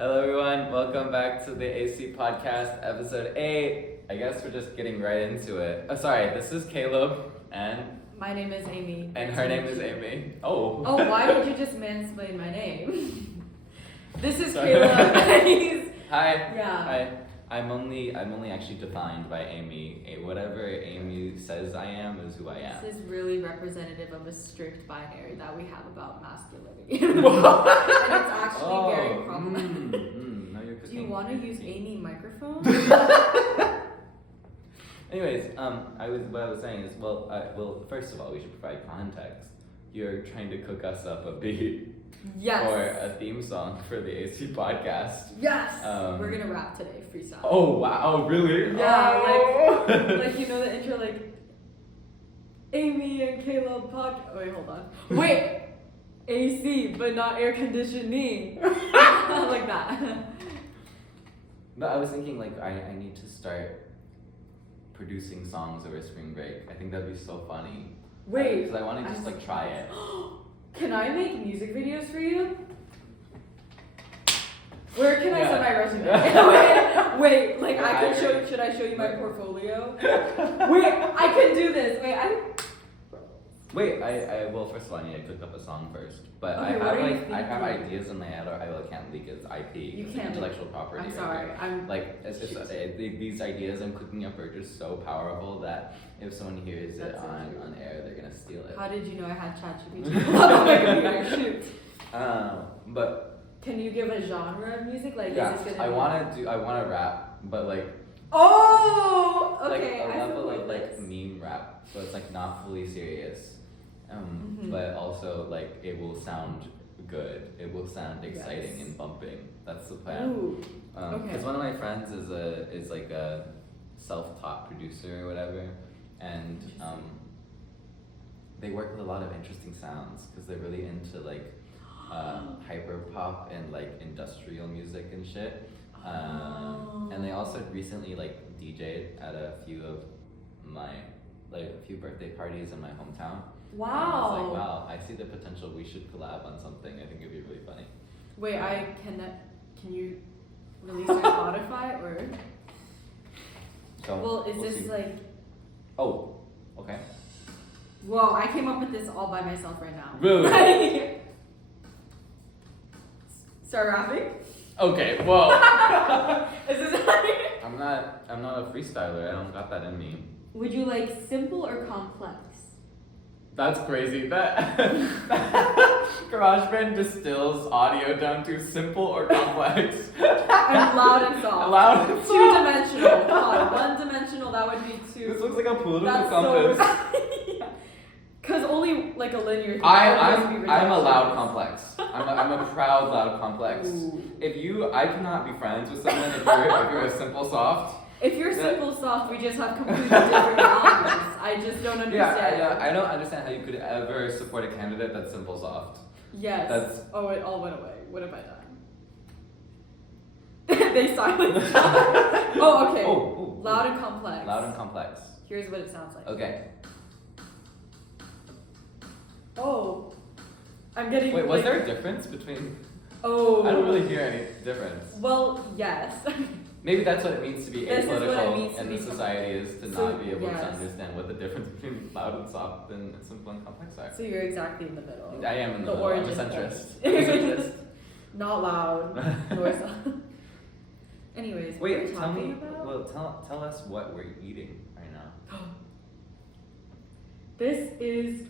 Hello everyone, welcome back to the AC Podcast, episode 8. I guess we're just getting right into it. Oh, sorry, this is Caleb, and... My name is Amy. And her name is Amy. Oh. Oh, why would you just mansplain my name? This is Caleb. Hi. Yeah. Hi. I'm only actually defined by Amy. Whatever Amy says I am is who I am. This is really representative of a strict binary that we have about masculinity. And it's actually very problematic. No, you're cooking. Do you want to use Amy microphone? Anyways, what I was saying is, well, first of all, we should provide context. You're trying to cook us up a beat. Yes. Or a theme song for the AC Podcast. Yes. We're gonna rap today, freestyle. Oh wow! Oh really? Yeah, oh. like you know the intro, like Amy and Caleb podcast. Wait, hold on. Wait, AC, but not air conditioning. Like that. No, I was thinking like I need to start producing songs over spring break. I think that'd be so funny. Wait. Because I want to just like try it. Can I make music videos for you? Where can I send my resume? wait, like I can show. Should I show you my portfolio? Wait, I can do this. Wait, Well, first of all, I need to cook up a song first. But Okay, I have ideas in my head, or I can't leak it. It's IP. You it's can't. Intellectual property. I'm sorry. Right? These ideas I'm cooking up are just so powerful that if someone hears it on air, they're gonna steal it. How did you know I had ChatGPT on my computer? Shoot. But. Can you give a genre of music? Like, Yeah, is this gonna I wanna rap, but like. Oh. Okay. Like a level of like meme rap, so it's like not fully serious, but also like it will sound good. It will sound exciting and bumping. That's the plan. Ooh. Okay. Because one of my friends is like a self-taught producer or whatever, and they work with a lot of interesting sounds because they're really into like hyper pop and like industrial music and shit. And they also recently like DJ'd at a few of my a few birthday parties in my hometown. Wow. And I was like, wow, I see the potential. We should collab on something. I think it'd be really funny. Wait, can you release on Spotify or? So Well, is we'll this see. like? Oh, okay. Whoa! I came up with this all by myself right now. Really? Start rapping. Okay. Well. Is this? I'm not a freestyler. I don't got that in me. Would you like simple or complex? That's crazy. That GarageBand distills audio down to simple or complex. And loud and soft. Loud and soft. Two-dimensional. Come on, one-dimensional. That would be two. This looks like a political That's compass. yeah. Cause only like a linear thing. I'm a loud complex. I'm a proud loud complex. Ooh. I cannot be friends with someone if you're a simple soft. If you're simple soft, we just have completely different values. I just don't understand. Yeah, I don't understand how you could ever support a candidate that's simple soft. Yes. It all went away. What have I done? They silenced. Oh, okay. Oh. Loud and complex. Loud and complex. Here's what it sounds like. Okay. Oh. I'm getting. Wait, was there a difference between? Oh. I don't really hear any difference. Well, yes. Maybe that's what it means to be This is what it apolitical means to in be this society, is to So, not be able to yes. understand what the difference between loud and soft and simple and complex are. So you're exactly in the middle. I am in the middle. I'm a centrist. Not loud, nor soft. Anyways, what are Wait, we tell talking me. about? Well, tell us what we're eating right now. This is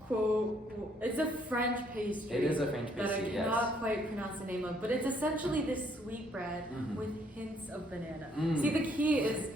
quote. It's a French pastry. It is a French that I pastry, cannot quite pronounce the name of, but it's essentially this sweet bread with hints of banana. See, the key is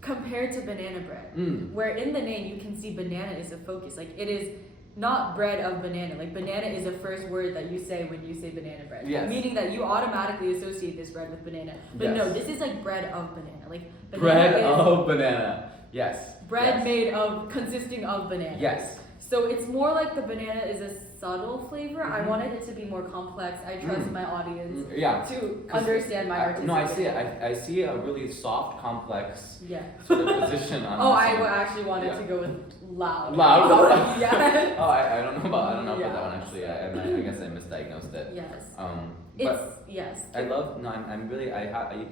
compared to banana bread, where in the name you can see banana is a focus. Like it is not bread of banana. Like banana is the first word that you say when you say banana bread. Yes. Meaning that you automatically associate this bread with banana. But Yes. no, this is like bread of banana. Like banana Bread is of banana. Yes. bread Yes. made of consisting of banana. Yes. So it's more like the banana is a subtle flavor. I wanted it to be more complex. I trust my audience to understand my artistic. No, I see it. I see a really soft, complex sort of position on. I actually wanted to go with loud. Loud. Yeah. I don't know about that one actually. I guess I misdiagnosed it. Yes. But yes. I love. No, I'm really.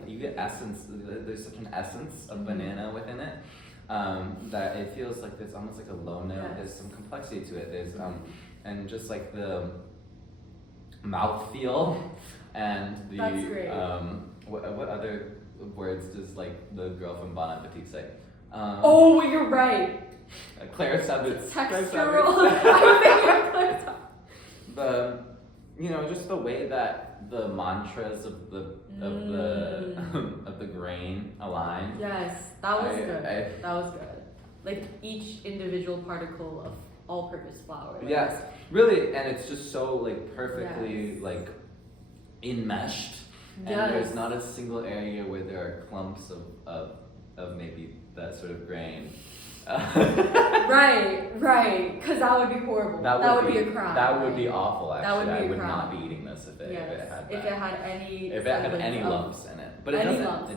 You get essence. There's such an essence of banana within it. That it feels like there's almost like a low note. Yes. There's some complexity to it. There's and just like the mouth feel and the That's great. What other words does like the girl from Bon Appetit say? Oh, you're right. Claire Sabbits. Textural. I think you're Claire Sabbits. The just the way that the mantras of the of the grain align. Yes, that was good. That was good. Like each individual particle of all-purpose flour. Like, yes, really, and it's just so like perfectly like enmeshed, and there's not a single area where there are clumps of maybe that sort of grain. right, because that would be horrible. That would be a crime. That would be awful. Actually, that would be I would crime. not be eating this if it had any lumps in it. But it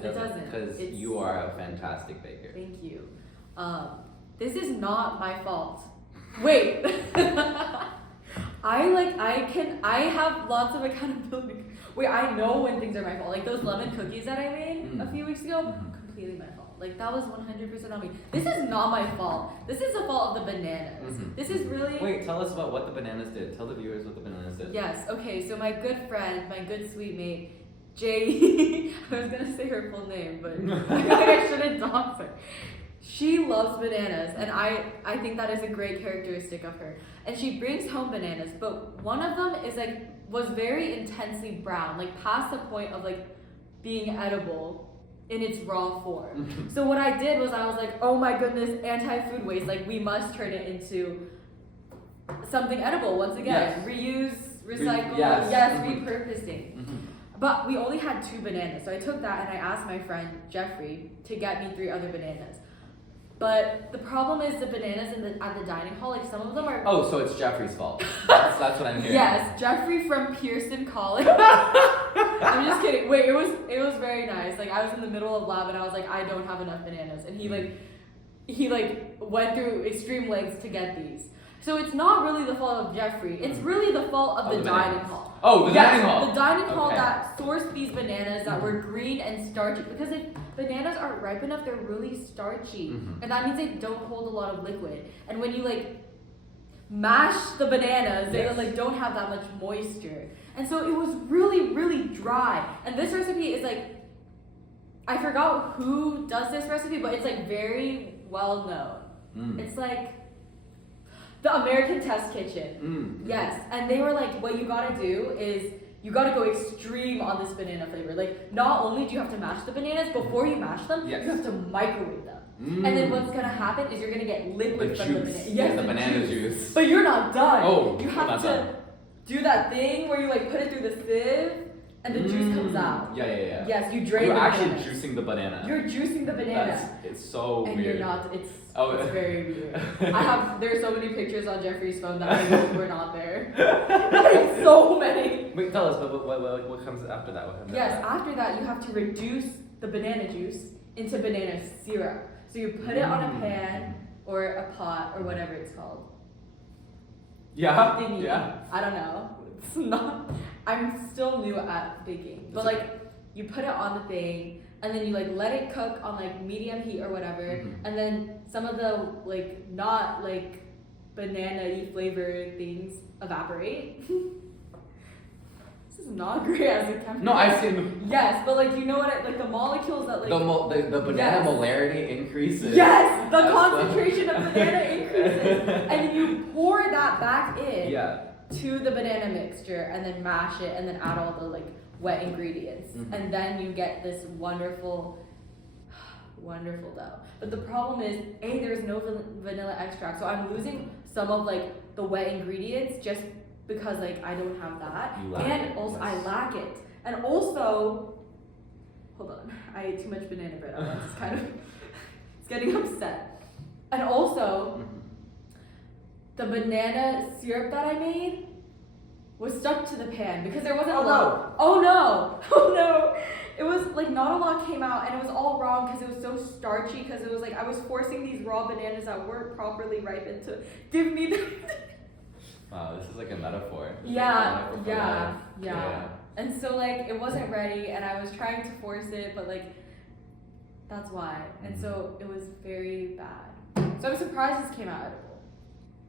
doesn't because you are a fantastic baker. Thank you. This is not my fault. Wait. I have lots of accountability. Wait, I know when things are my fault. Like those lemon cookies that I made a few weeks ago, completely my fault. Like that was 100% on me. This is not my fault. This is the fault of the bananas. This is really. Wait, tell us about what the bananas did. Tell the viewers what the bananas did. Yes. Okay. So my good friend, my good sweet mate, Jay. I was gonna say her full name, but I shouldn't dox her. She loves bananas, and I think that is a great characteristic of her. And she brings home bananas, but one of them was very intensely brown, like past the point of like being edible in its raw form. So what I did was I was like, oh my goodness, anti-food waste, like we must turn it into something edible once again. Reuse, recycle, repurposing. But we only had 2 bananas, so I took that and I asked my friend Jeffrey to get me 3 other bananas. But the problem is the bananas at the dining hall, like some of them are. Oh, so it's Jeffrey's fault. That's what I'm hearing. Yes, Jeffrey from Pearson College. I'm just kidding. Wait, it was very nice. Like I was in the middle of lab and I was like, I don't have enough bananas, and he went through extreme lengths to get these. So it's not really the fault of Jeffrey. It's really the fault of the dining hall. Oh, the dining hall. The dining hall that sourced these bananas that were green and starchy. Because if bananas aren't ripe enough, they're really starchy. And that means they don't hold a lot of liquid. And when you mash the bananas, they don't have that much moisture. And so it was really, really dry. And this recipe is I forgot who does this recipe, but it's very well known. It's the American Test Kitchen. Yes. And they were what you gotta do is you gotta go extreme on this banana flavor. Not only do you have to mash the bananas, before you mash them, you have to microwave them. And then what's gonna happen is you're gonna get liquid from the banana. Yes, the banana juice. But you're not done. Oh, you have to do that thing where you put it through the sieve and the juice comes out. Yeah. Yes, you drain You're the actually bananas. juicing the banana. You're juicing the banana. It's so and weird. You're not. It's very weird. There are so many pictures on Jeffrey's phone that I know were not there. So many. Wait, tell us what comes after that? After that you have to reduce the banana juice into banana syrup. So you put it on a pan or a pot or whatever it's called. Yeah. I don't know. It's not. I'm still new at baking, but you put it on the thing. And then you let it cook on medium heat or whatever, and then some of the not banana-y flavor things evaporate. This is not great as a chemical. No, I've seen. Yes, but you know what? The molecules that the banana molarity increases. Yes, the concentration of banana increases, and you pour that back in to the banana mixture, and then mash it, and then add all the wet ingredients, and then you get this wonderful dough. But the problem is, there's no vanilla extract, so I'm losing some of the wet ingredients just because I don't have that, I lack it. And also, hold on, I ate too much banana bread. It's getting upset. And also, the banana syrup that I made was stuck to the pan because there wasn't Oh, a lot. Oh no! Oh no! It was like not a lot came out, and it was all wrong because it was so starchy. Because it was like I was forcing these raw bananas that weren't properly ripened to give me the. Wow, this is like a metaphor. Yeah, Like a metaphor for yeah, life. yeah. And so like it wasn't ready, and I was trying to force it, but like that's why. And so it was very bad. So I'm surprised this came out edible.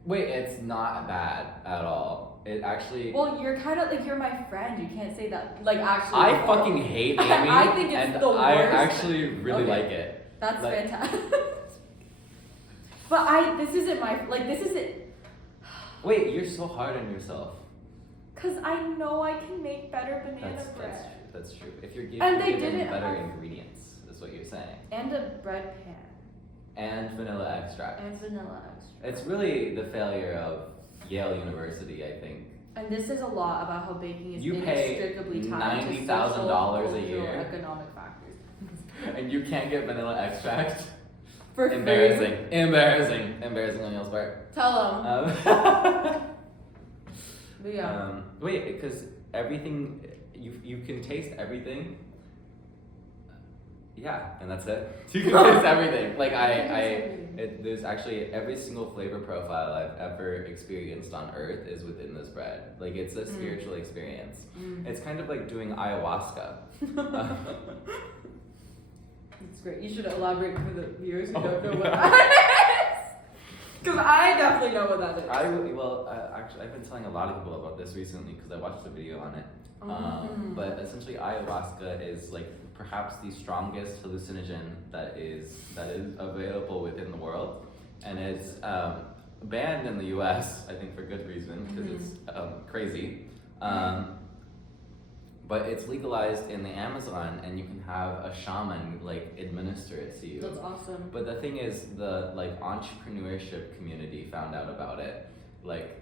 Wait, it's not bad at all. It actually. Well, you're kind of like you're my friend. You can't say that. Like actually. I fucking hate Amy. I think it's and the worst. I actually really Okay. like it. That's like, fantastic. But this isn't my like this isn't. Wait, you're so hard on yourself. Cause I know I can make better banana bread. That's true. If you're And they given didn't better have- ingredients, is what you're saying. And a bread pan. And vanilla extract. And vanilla extract. It's really the failure of Yale University, I think. And this is a lot about how baking is You pay inextricably tied to $90,000 social, a cultural, year. economic factors. And you can't get vanilla extract. For Embarrassing. food. Embarrassing on Yale's part. Tell them. But yeah. Wait, because everything, you can taste everything. Yeah, and that's it. You can taste everything. Like there's actually every single flavor profile I've ever experienced on Earth is within this bread. Like it's a spiritual experience. It's kind of like doing ayahuasca. It's great. You should elaborate for the viewers who don't know what that is. Because I definitely know what that is. Actually, I've been telling a lot of people about this recently because I watched a video on it. But essentially, ayahuasca is like perhaps the strongest hallucinogen that is available within the world, and it's banned in the U.S. I think for good reason because it's crazy. But it's legalized in the Amazon, and you can have a shaman like administer it to you. That's awesome. But the thing is, the like entrepreneurship community found out about it. Like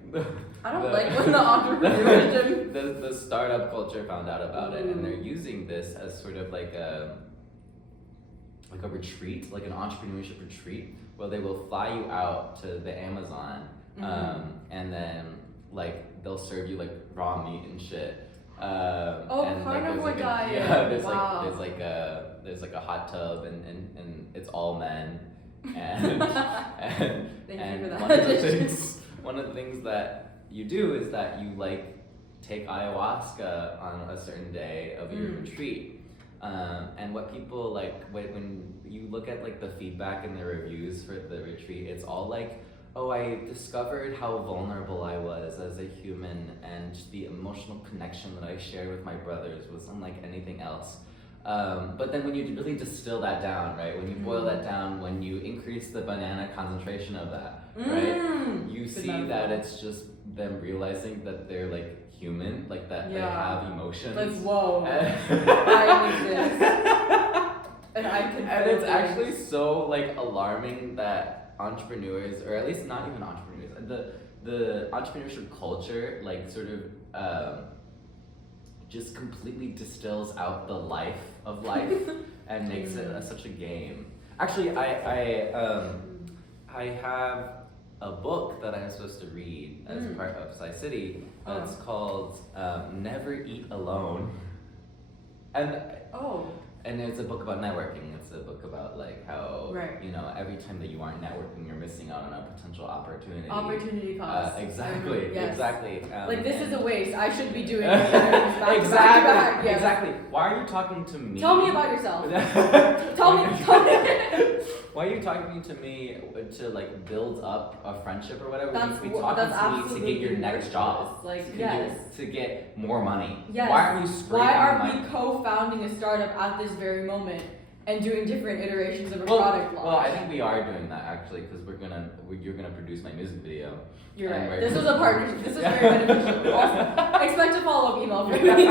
I don't like when the entrepreneurship. the startup culture found out about it, and they're using this as sort of like a retreat, like an entrepreneurship retreat, where they will fly you out to the Amazon, and then like they'll serve you like raw meat and shit. And carnivore like, diet. Yeah, there's Wow. there's like a hot tub, and it's all men, and Thank and you for that. one of the things that you do is that you like take ayahuasca on a certain day of your retreat. And what people like when you look at like the feedback and the reviews for the retreat, it's all like, oh, I discovered how vulnerable I was as a human, and the emotional connection that I shared with my brothers was unlike anything else. But then when you really distill that down, right? When you boil that down, when you increase the banana concentration of that, right? You see that it's just them realizing that they're like human, like that they have emotions. Like, whoa, I exist. And I can. And it's actually so like alarming that entrepreneurs, or at least not even entrepreneurs, the entrepreneurship culture like sort of just completely distills out the life of life and makes it such a game. Actually, I have a book that I'm supposed to read as part of Sci City that's called Never Eat Alone. And it's a book about networking. It's a book about like how you know every time that you aren't networking, you're missing out on a potential opportunity. Opportunity cost. Exactly. Yes. Exactly. Like this is a waste. I should be doing exactly. Yes. Exactly. Why are you talking to me? Tell me about yourself. Tell me. Why are you talking to me to like build up a friendship or whatever? That's You should be talking that's to me to get your next worthless. job. Like to get more money. Yes. Why aren't you scraping Why aren't my we co-founding a startup at this very moment and doing different iterations of a well, product launch? Well, I think we are doing that actually because you're gonna produce my music video. You're and right. This was a partnership. This was very beneficial. Awesome. Expect a follow-up email from me.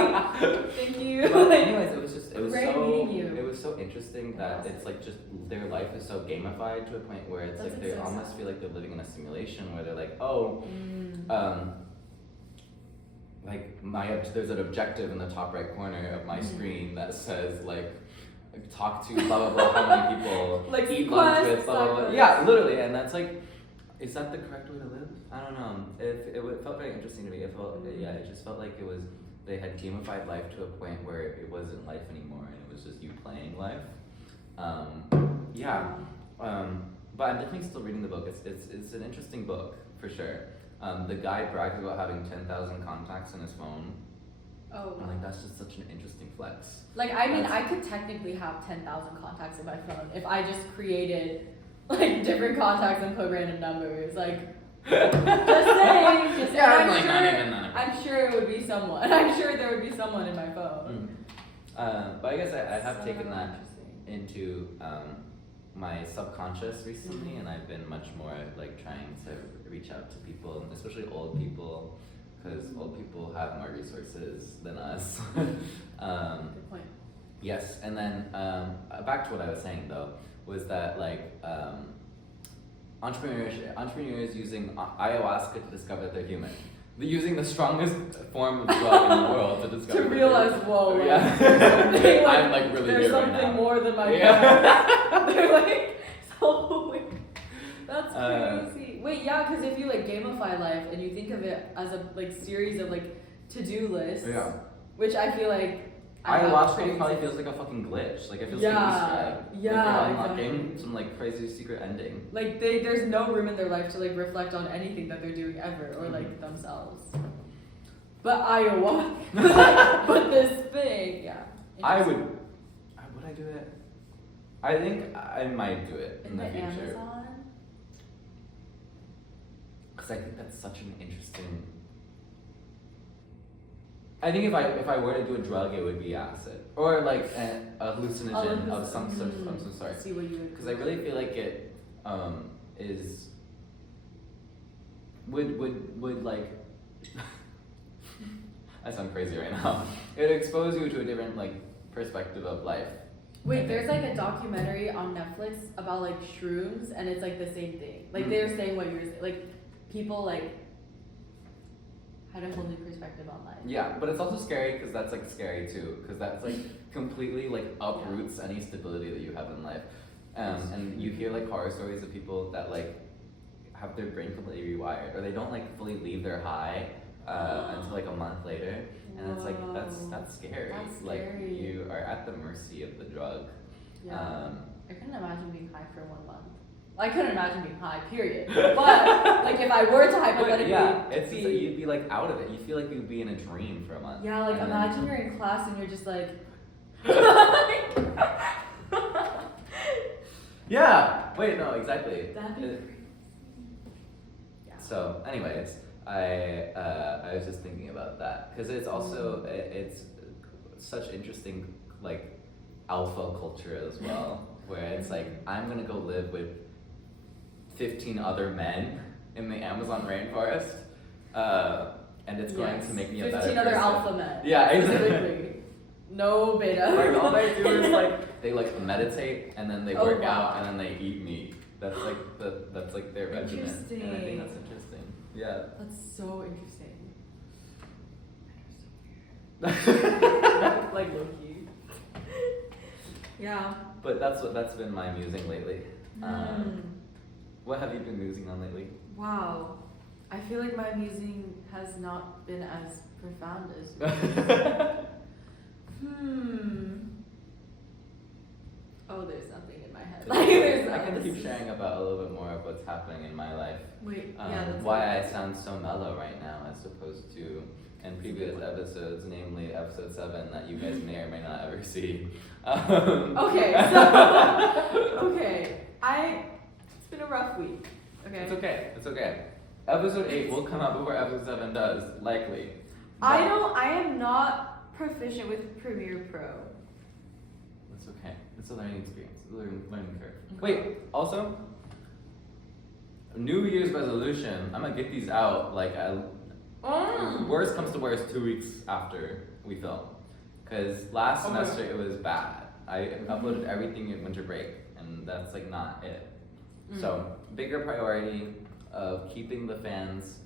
Thank you. But anyways, it was Great so meeting you. it was so interesting that it's like just their life is so gamified to a point where it's That's like they almost sad. feel like they're living in a simulation where they're like, like there's an objective in the top right corner of my screen that says like talk to blah blah blah how many people Like eat lunch with quests, blah blah blah. like Yeah, literally, and that's like Is that the correct way to live? I don't know. It felt very interesting to me. It felt, yeah, it just felt like it was, they had gamified life to a point where it wasn't life anymore and it was just you playing life. Yeah. But I'm definitely still reading the book. It's an interesting book, for sure. The guy bragged about having 10,000 contacts in his phone. Oh. I'm like, that's just such an interesting flex. Like, I mean, I could technically have 10,000 contacts in my phone if I just created, like, different contacts and put random numbers. Like, just saying. Yeah, I'm sure it would be someone. I'm sure there would be someone in my phone. But I guess I have taken that into my subconscious recently, and I've been much more like trying to reach out to people, especially old people, because old people have more resources than us. Good point. Yes, and then back to what I was saying though, was that like entrepreneurs using ayahuasca to discover that they're human. They're using the strongest form of drug in the world to discover. To realize, whoa, yeah. like, I'm like really there's here right something now. more than my Yeah. They're like, so weird. That's crazy. Wait, yeah, because if you like gamify life and you think of it as a like series of like to-do lists, Yeah. which I feel like Ayahuasca probably feels like a fucking glitch. Like it feels like an Easter egg. Yeah, like they're exactly. unlocking some like crazy secret ending. Like there's no room in their life to like reflect on anything that they're doing ever or like themselves. But ayahuasca, but this thing, yeah. Would I do it? I think I might do it in the future. Amazon? Because I think that's such an interesting. I think if I were to do a drug, it would be acid or like a hallucinogen of some sort. I'm so sorry. See what you would. Because I really feel like it is would like. I sound crazy right now. It would expose you to a different like perspective of life. Wait, there's like a documentary on Netflix about like shrooms, and it's like the same thing. Like they're saying what you're saying. Like people like had a whole new perspective on life. Yeah, but it's also scary because that's like scary too, because that's like completely like uproots any stability that you have in life. And you hear like horror stories of people that like have their brain completely rewired, or they don't like fully leave their high until like a month later, and it's like that's scary. That's like scary. you are at the mercy of the drug. Yeah. I couldn't imagine being high for 1 month. I couldn't imagine being high, period. But like if I were to hypothetically, it's just, you'd be like out of it. You feel like you'd be in a dream for a month. Yeah, like imagine you're in class and you're just like. Yeah. Wait. No. Exactly. That'd be crazy. Yeah. So, anyways, I was just thinking about that because it's also it's such interesting like alpha culture as well, where it's like I'm gonna go live with 15 other men in the Amazon rainforest, and it's going to make me a better person. 15 other alpha men. Yeah, exactly. No beta. Like all they do is like they like meditate and then they work out and then they eat meat. That's like their regimen. Interesting. And I think that's interesting. Yeah. That's so interesting. Like low key. Yeah. But that's been my musing lately. What have you been musing on lately? Wow. I feel like my musing has not been as profound as Oh, there's nothing in my head. Like, I can keep sharing about a little bit more of what's happening in my life. Wait, that's why I sound so mellow right now as opposed to in previous episodes, namely episode 7 that you guys may or may not ever see. Okay, so it's been a rough week. Okay. It's okay. Episode 8 will come out before episode 7 does, likely. I am not proficient with Premiere Pro. That's okay. It's a learning experience, learning curve. Wait, also, New Year's resolution. I'm gonna get these out like worst comes to worst 2 weeks after we film, because last semester it was bad. I uploaded everything in winter break, and that's like not it. So bigger priority of keeping the fans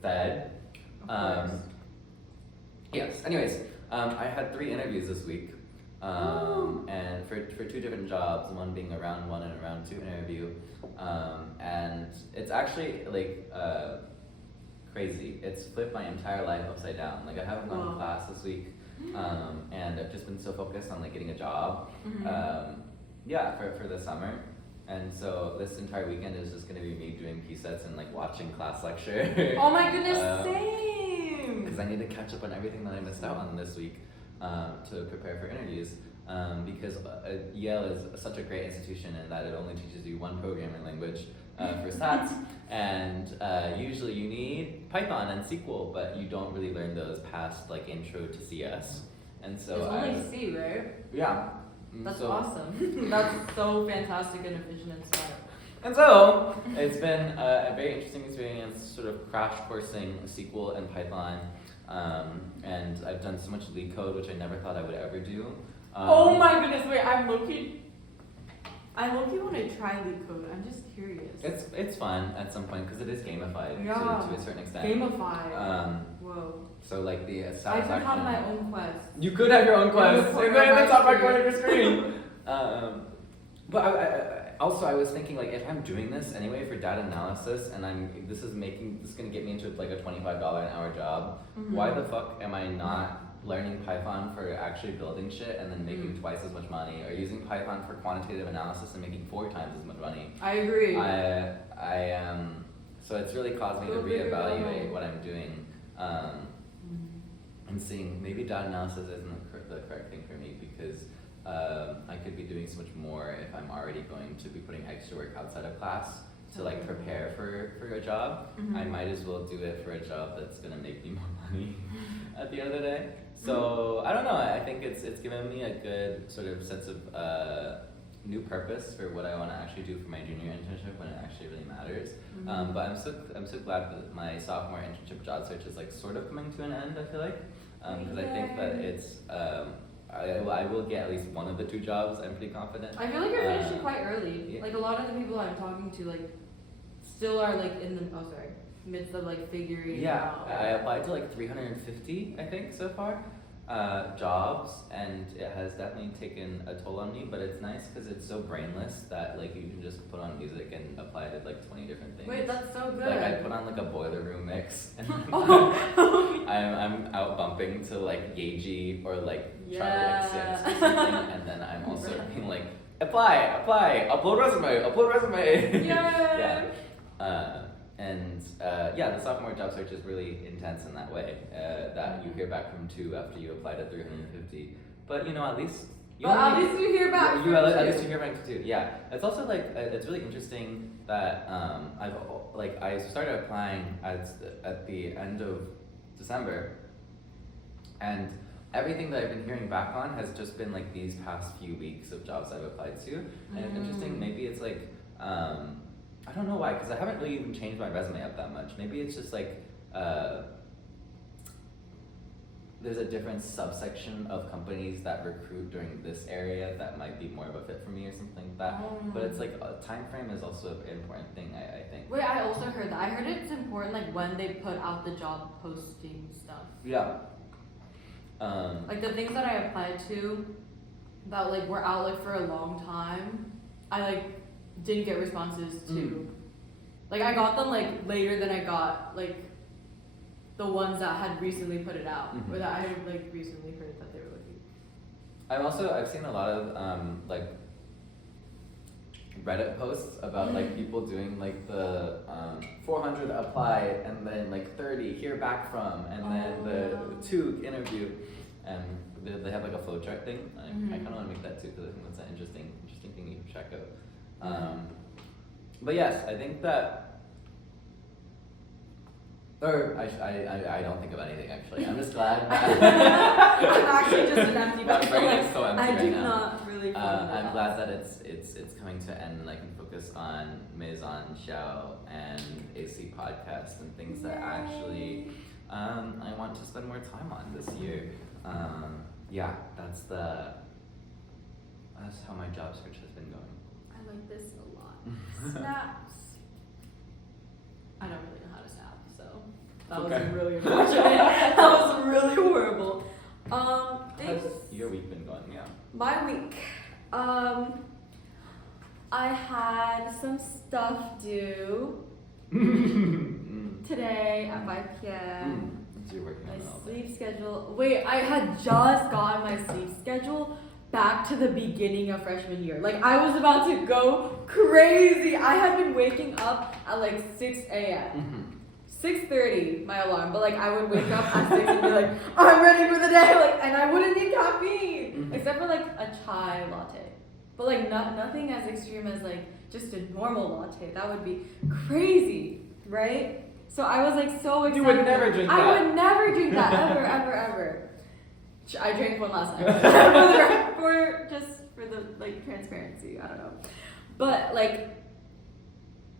fed. Yes. Anyways, I had 3 interviews this week. and for 2 different jobs, one being a round 1 and a round 2 interview, and it's actually like crazy. It's flipped my entire life upside down. Like I haven't gone to class this week, and I've just been so focused on like getting a job, for the summer. And so this entire weekend is just gonna be me doing P-sets and like watching class lecture. Oh my goodness, same! Because I need to catch up on everything that I missed out on this week to prepare for interviews. Because Yale is such a great institution in that it only teaches you one programming language for stats, and usually you need Python and SQL, but you don't really learn those past like intro to CS. And so it's only C, right? Yeah. That's awesome. That's so fantastic and efficient and smart. And so it's been a very interesting experience, sort of crash coursing SQL and Python, and I've done so much lead code, which I never thought I would ever do. Oh my goodness! Wait, I low-key want to try lead code. I'm just curious. It's fun at some point because it is gamified to a certain extent. Gamified. Whoa. So like the I could have my own quest. You could have your own quest. It's in the top right corner of your screen. But I was thinking like if I'm doing this anyway for data analysis and this is gonna get me into like a $25 an hour job. Why the fuck am I not learning Python for actually building shit and then making twice as much money, or using Python for quantitative analysis and making 4 times as much money? I agree. So it's really caused me to reevaluate what I'm doing, and seeing maybe data analysis isn't the correct thing for me, because I could be doing so much more if I'm already going to be putting extra work outside of class to like prepare for a job. I might as well do it for a job that's gonna make me more money at the end of the day. So I don't know. I think it's given me a good sort of sense of new purpose for what I want to actually do for my junior internship when it actually really matters. But I'm so glad that my sophomore internship job search is like sort of coming to an end. I feel like because I think that it's I will get at least one of the 2 jobs. I'm pretty confident. I feel like you're finishing quite early. Yeah. Like a lot of the people I'm talking to like still are like in the midst of like figuring out. I applied to like 350 I think so far jobs, and it has definitely taken a toll on me, but it's nice because it's so brainless that like you can just put on music and apply to like 20 different things. Wait, that's so good. Like I put on like a Boiler Room mix and I'm out bumping to like Yeji or like Charlie XCX or something, and then I'm also being like apply, upload resume. Yeah. The sophomore job search is really intense in that way, that you hear back from 2 after you apply to 350. But at least you hear back. At least you hear back from 2. Yeah, it's also like it's really interesting that I started applying at the end of December, and everything that I've been hearing back on has just been like these past few weeks of jobs I've applied to, and it's interesting. Maybe it's like. I don't know why, because I haven't really even changed my resume up that much. Maybe it's just like there's a different subsection of companies that recruit during this area that might be more of a fit for me or something like that. But it's like time frame is also an important thing, I think. Wait, I also heard that. I heard it's important like when they put out the job posting stuff. Yeah. Like the things that I applied to that like were out like for a long time, I like didn't get responses to. Like I got them like later than I got like the ones that had recently put it out, or that I had like recently heard that they were looking. I've seen a lot of like Reddit posts about like people doing like the 400 applied and then like 30 hear back from, and then the 2 interview, and they have like a flowchart thing. I kind of want to make that too, because I think that's an interesting thing you can check out. But yes, I think that, or I don't think of anything actually. I'm just glad. I'm actually just an empty My brain is so empty I right do now. not really. I'm glad that it's coming to an end, and I can focus on Maison, Xiao, and AC podcast and things that actually I want to spend more time on this year. That's how my job search has been going. I like this a lot. Snaps. I don't really know how to snap, so that was really unfortunate. That was really horrible. Thanks your week been going? Yeah. My week. I had some stuff due today at 5 p.m. So you're working on My all sleep day. schedule. Wait, I had just gotten my sleep schedule back to the beginning of freshman year. Like, I was about to go crazy. I had been waking up at like 6 a.m. 6:30, my alarm, but like I would wake up at 6 and be like, I'm ready for the day, like, and I wouldn't need caffeine, except for like a chai latte, but like nothing as extreme as like just a normal latte. That would be crazy, right? So I was like so excited. You would never drink that. I would never drink that ever. I drank one last night for the like transparency. I don't know, but like.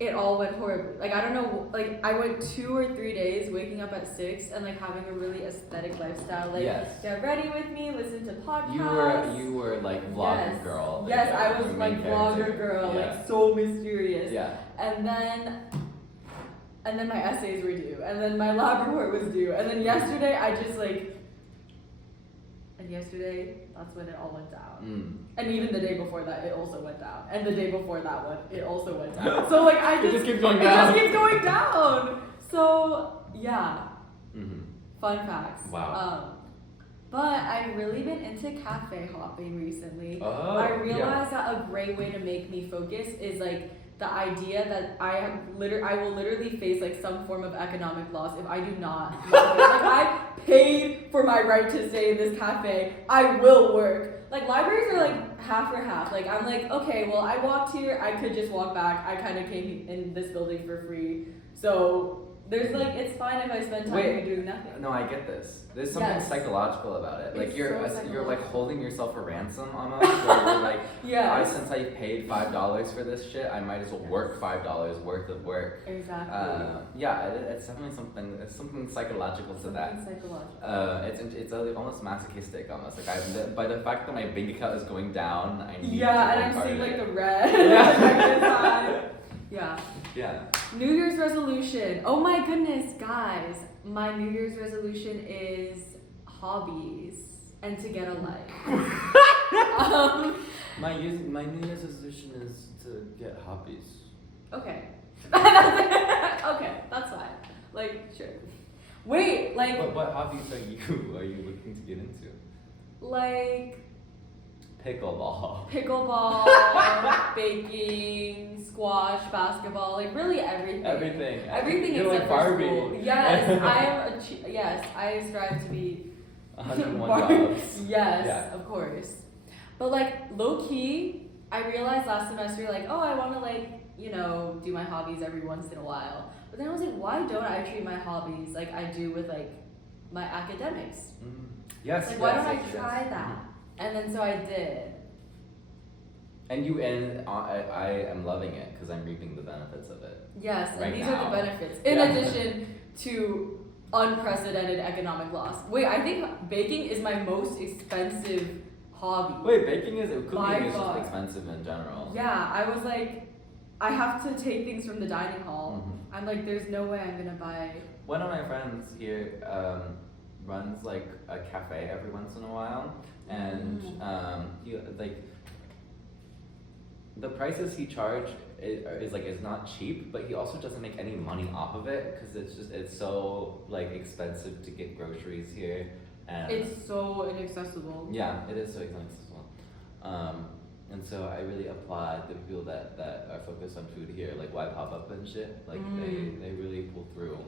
It all went horribly. Like, I don't know, like, I went 2 or 3 days waking up at 6 and, like, having a really aesthetic lifestyle. Like, get ready with me, listen to podcasts. You were like, vlogger girl. Yes, like, I was, like, vlogger girl, like, so mysterious. Yeah. And then my essays were due. And then my lab report was due. And then yesterday, that's when it all went down. And even the day before that, it also went down. And the day before that one, it also went down. So like it just keeps going down. It just keeps going down. So yeah. Fun facts. Wow. But I've really been into cafe hopping recently. Oh, I realized that a great way to make me focus is like the idea that I will literally face like some form of economic loss if I do not work. Like, I paid for my right to stay in this cafe. I will work. Like, libraries are like half for half. Like, I'm like, okay, well, I walked here. I could just walk back. I kind of came in this building for free. So there's like, it's fine if I spend time doing nothing. No, I get this. There's something psychological about it. Like, you're like holding yourself for ransom almost. Where you're like, since I paid $5 for this shit, I might as well work $5 worth of work. Exactly. It's definitely something. It's something psychological to that. It's almost masochistic almost. Like, by the fact that my bank account is going down, I need to and work I'm seeing harder. like the red. Yeah. New Year's resolution. Oh my goodness, guys. My New Year's resolution is hobbies and to get a life. My New Year's resolution is to get hobbies. Okay. Okay, that's fine. Like, sure. Wait, like. What hobbies are you looking to get into? Like. Pickleball, baking, squash, basketball, like really everything. Everything You're except like Barbie. for school. Yes, I strive to be 101 jobs. Yes, of course. But like low key, I realized last semester like, oh, I want to like, do my hobbies every once in a while. But then I was like, why don't I treat my hobbies like I do with like my academics? Yes. Like why don't I try that? And then so I did. And I am loving it because I'm reaping the benefits of it. Yes, right and these now. are the benefits. In addition to unprecedented economic loss. Wait, I think baking is my most expensive hobby. Wait, cooking is just far. expensive in general. Yeah, I was like, I have to take things from the dining hall. I'm like, there's no way I'm gonna buy. One of my friends here runs like a cafe every once in a while, and he like the prices he charges is not cheap, but he also doesn't make any money off of it because it's so like expensive to get groceries here, and it's so inaccessible. Yeah, it is so inaccessible. And so I really applaud the people that are focused on food here, like why pop up and shit. Like they really pull through.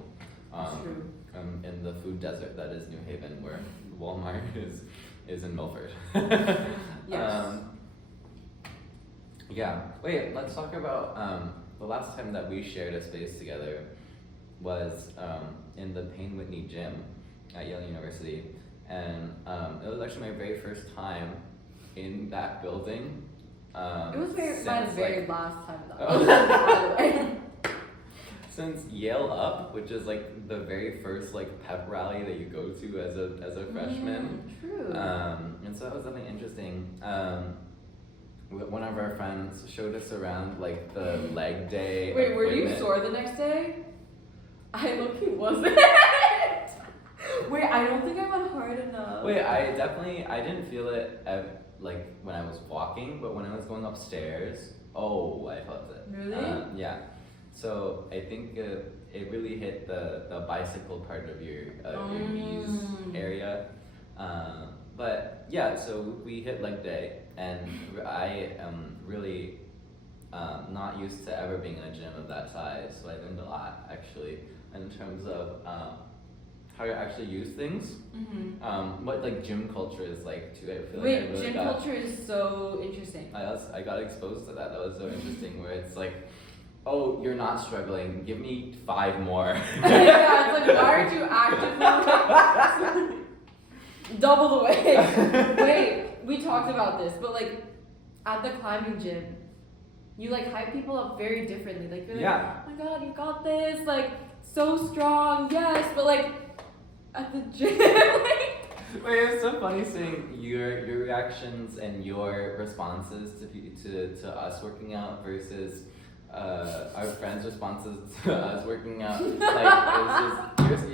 That's true. In the food desert that is New Haven, where Walmart is in Milford. Yes. Yeah. Wait, let's talk about the last time that we shared a space together was in the Payne Whitney gym at Yale University, and it was actually my very first time in that building. It was my very last time though. Oh. Since Yale Up, which is like the very first like pep rally that you go to as a freshman. True. And so that was something interesting. One of our friends showed us around like the leg day. Wait, were you sore the next day? I low-key wasn't. Wait, I don't think I went hard enough. Wait, I didn't feel it like when I was walking, but when I was going upstairs, oh, I felt it. Really? Yeah. So I think it really hit the bicycle part of your knees area. But yeah, so we hit leg day, and I am really not used to ever being in a gym of that size, so I learned a lot actually in terms of how to actually use things. What like gym culture is like too. I feel like I really gym culture is so interesting. I got exposed to that. That was so interesting. Where it's like, oh, you're not struggling. Give me 5 more. Yeah, it's like, why aren't you actively double the weight? Wait, we talked about this, but like at the climbing gym, you like hype people up very differently. Like you're like, oh my god, you got this, like so strong, yes, but like at the gym, like Wait, it's so funny seeing your reactions and your responses to us working out versus our friends' responses to us working out. Like it was just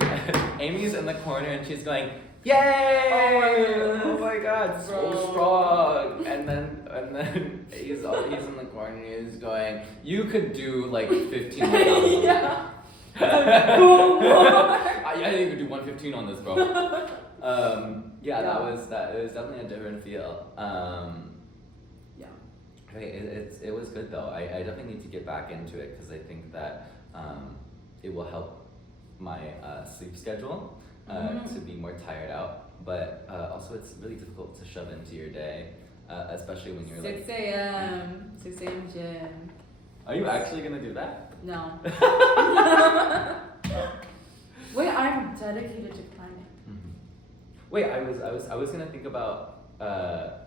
Amy's in the corner and she's going, yay! Oh my god, so strong! And then he's in the corner and he's going, you could do like 15 more. yeah. I think you could do 115 on this, bro. That was definitely a different feel. It was good though. I definitely need to get back into it because I think that it will help my sleep schedule to be more tired out. But also it's really difficult to shove into your day, especially when you're 6 a.m. 6 a.m. gym. Are you actually gonna do that? No. Wait, I'm dedicated to climbing. Wait, I was gonna think about.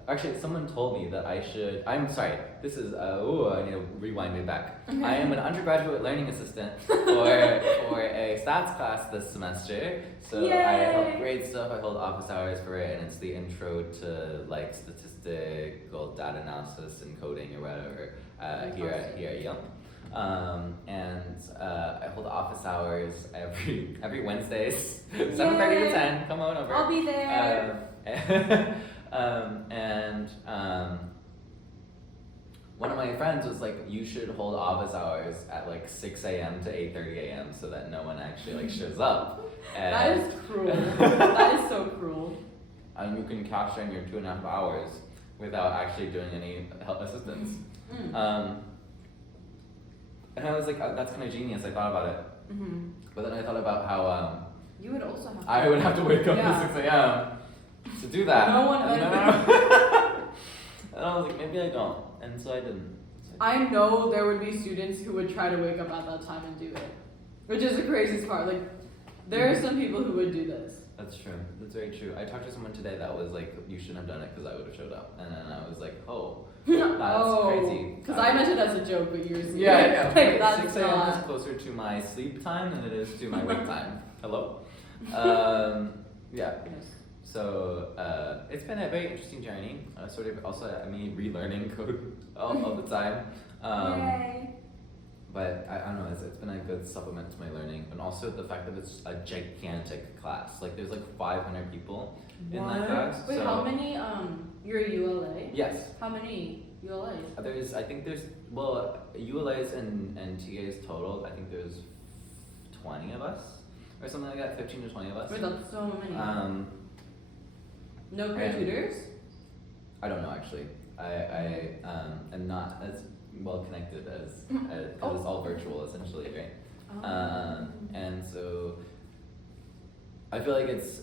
Actually, someone told me that I should. I'm sorry. This is. I need to rewind it back. I am an undergraduate learning assistant for a stats class this semester. So Yay! I help grade stuff. I hold office hours for it, and it's the intro to like statistical data analysis and coding or whatever here at Yale. I hold office hours every Wednesdays, 7:30 to 10. Come on over. I'll be there. One of my friends was like, you should hold office hours at like 6 a.m. to 8:30 a.m. so that no one actually like shows up. And that is cruel. That is so cruel. And you can cash in your 2.5 hours without actually doing any help assistance. And I was like, that's kind of genius. I thought about it. But then I thought about how you would also have to I would have to wake up at 6 a.m. to do that. No one and I was like, maybe I don't. And so I didn't. I know there would be students who would try to wake up at that time and do it. Which is the craziest part. Like, there are some people who would do this. That's true. That's very true. I talked to someone today that was like, you shouldn't have done it because I would have showed up. And then I was like, oh, that's crazy. Because I meant it as a joke, but you're serious. Yeah. Like, that's 6 a.m. is closer to my sleep time than it is to my wake time. Hello? Yeah. So it's been a very interesting journey. Sort of also me relearning code all the time. Yay. But I don't know, it's been a good supplement to my learning. And also the fact that it's a gigantic class. Like there's like 500 people in that class. Wait, so how many, you're a ULA? Yes. How many ULAs? I think there's, ULAs and TAs total, I think there's 20 of us. Or something like that, 15 to 20 of us. Wait, that's so many. No and tutors? I don't know actually. I am not as well connected as it's all virtual essentially, right? And so I feel like it's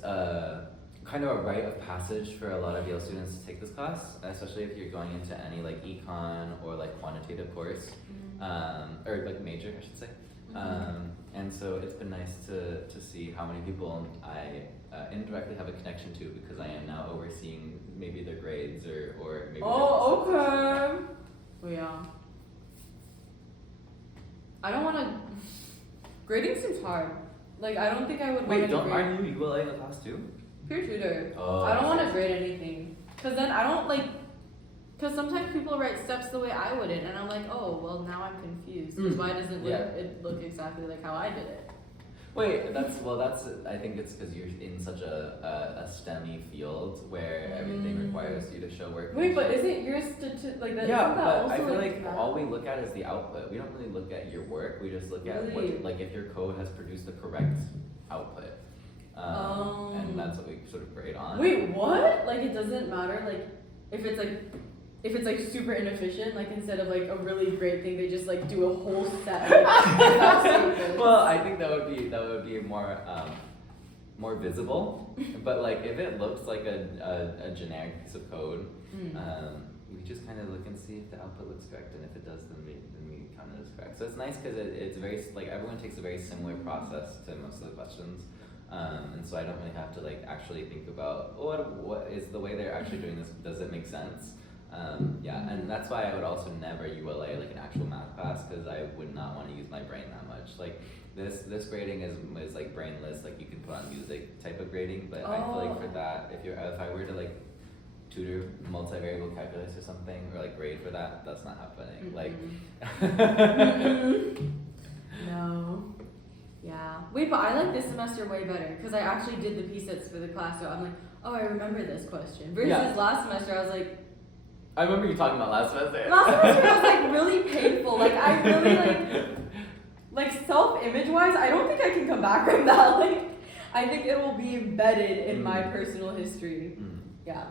kind of a rite of passage for a lot of Yale students to take this class, especially if you're going into any like econ or like quantitative course, or like major, I should say. And so it's been nice to see how many people I indirectly have a connection to because I am now overseeing maybe their grades or maybe. Oh, okay. Well, yeah. I don't want to. Grading seems hard. Like I don't think I would. Wait, aren't you ULA in the class too? Peer tutor. Oh. I don't want to grade anything, cause then I don't like. Cause sometimes people write steps the way I wouldn't, and I'm like, oh, well now I'm confused. Cause why doesn't it look exactly like how I did it? Wait, that's I think it's because you're in such a STEMmy field where everything requires you to show work. Wait, but isn't yours like that? Yeah, isn't that but also I feel like all we look at is the output. We don't really look at your work. We just look at Really? what, like, if your code has produced the correct output. And that's what we sort of grade on. Wait, what? Like it doesn't matter. Like if it's like super inefficient, like instead of like a really great thing, they just like do a whole set. Well, I think that would be more visible. But like if it looks like a generic piece of code, we just kind of look and see if the output looks correct, and if it does, then we count it as correct. So it's nice because it's very, like, everyone takes a very similar process to most of the questions. And so I don't really have to like actually think about what is the way they're actually doing this, does it make sense? Yeah, and that's why I would also never ULA like an actual math class, because I would not want to use my brain that much. Like this grading is like brainless, like you can put on music type of grading, but I feel like for that, if I were to like tutor multivariable calculus or something, or like grade for that, that's not happening. Like no. Yeah. Wait, but I like this semester way better because I actually did the P-sets for the class, so I'm like, oh, I remember this question. Versus last semester, I was like, I remember you talking about last semester. Last semester was like really painful. Like I really like self-image wise, I don't think I can come back from that. Like I think it will be embedded in my personal history. Yeah.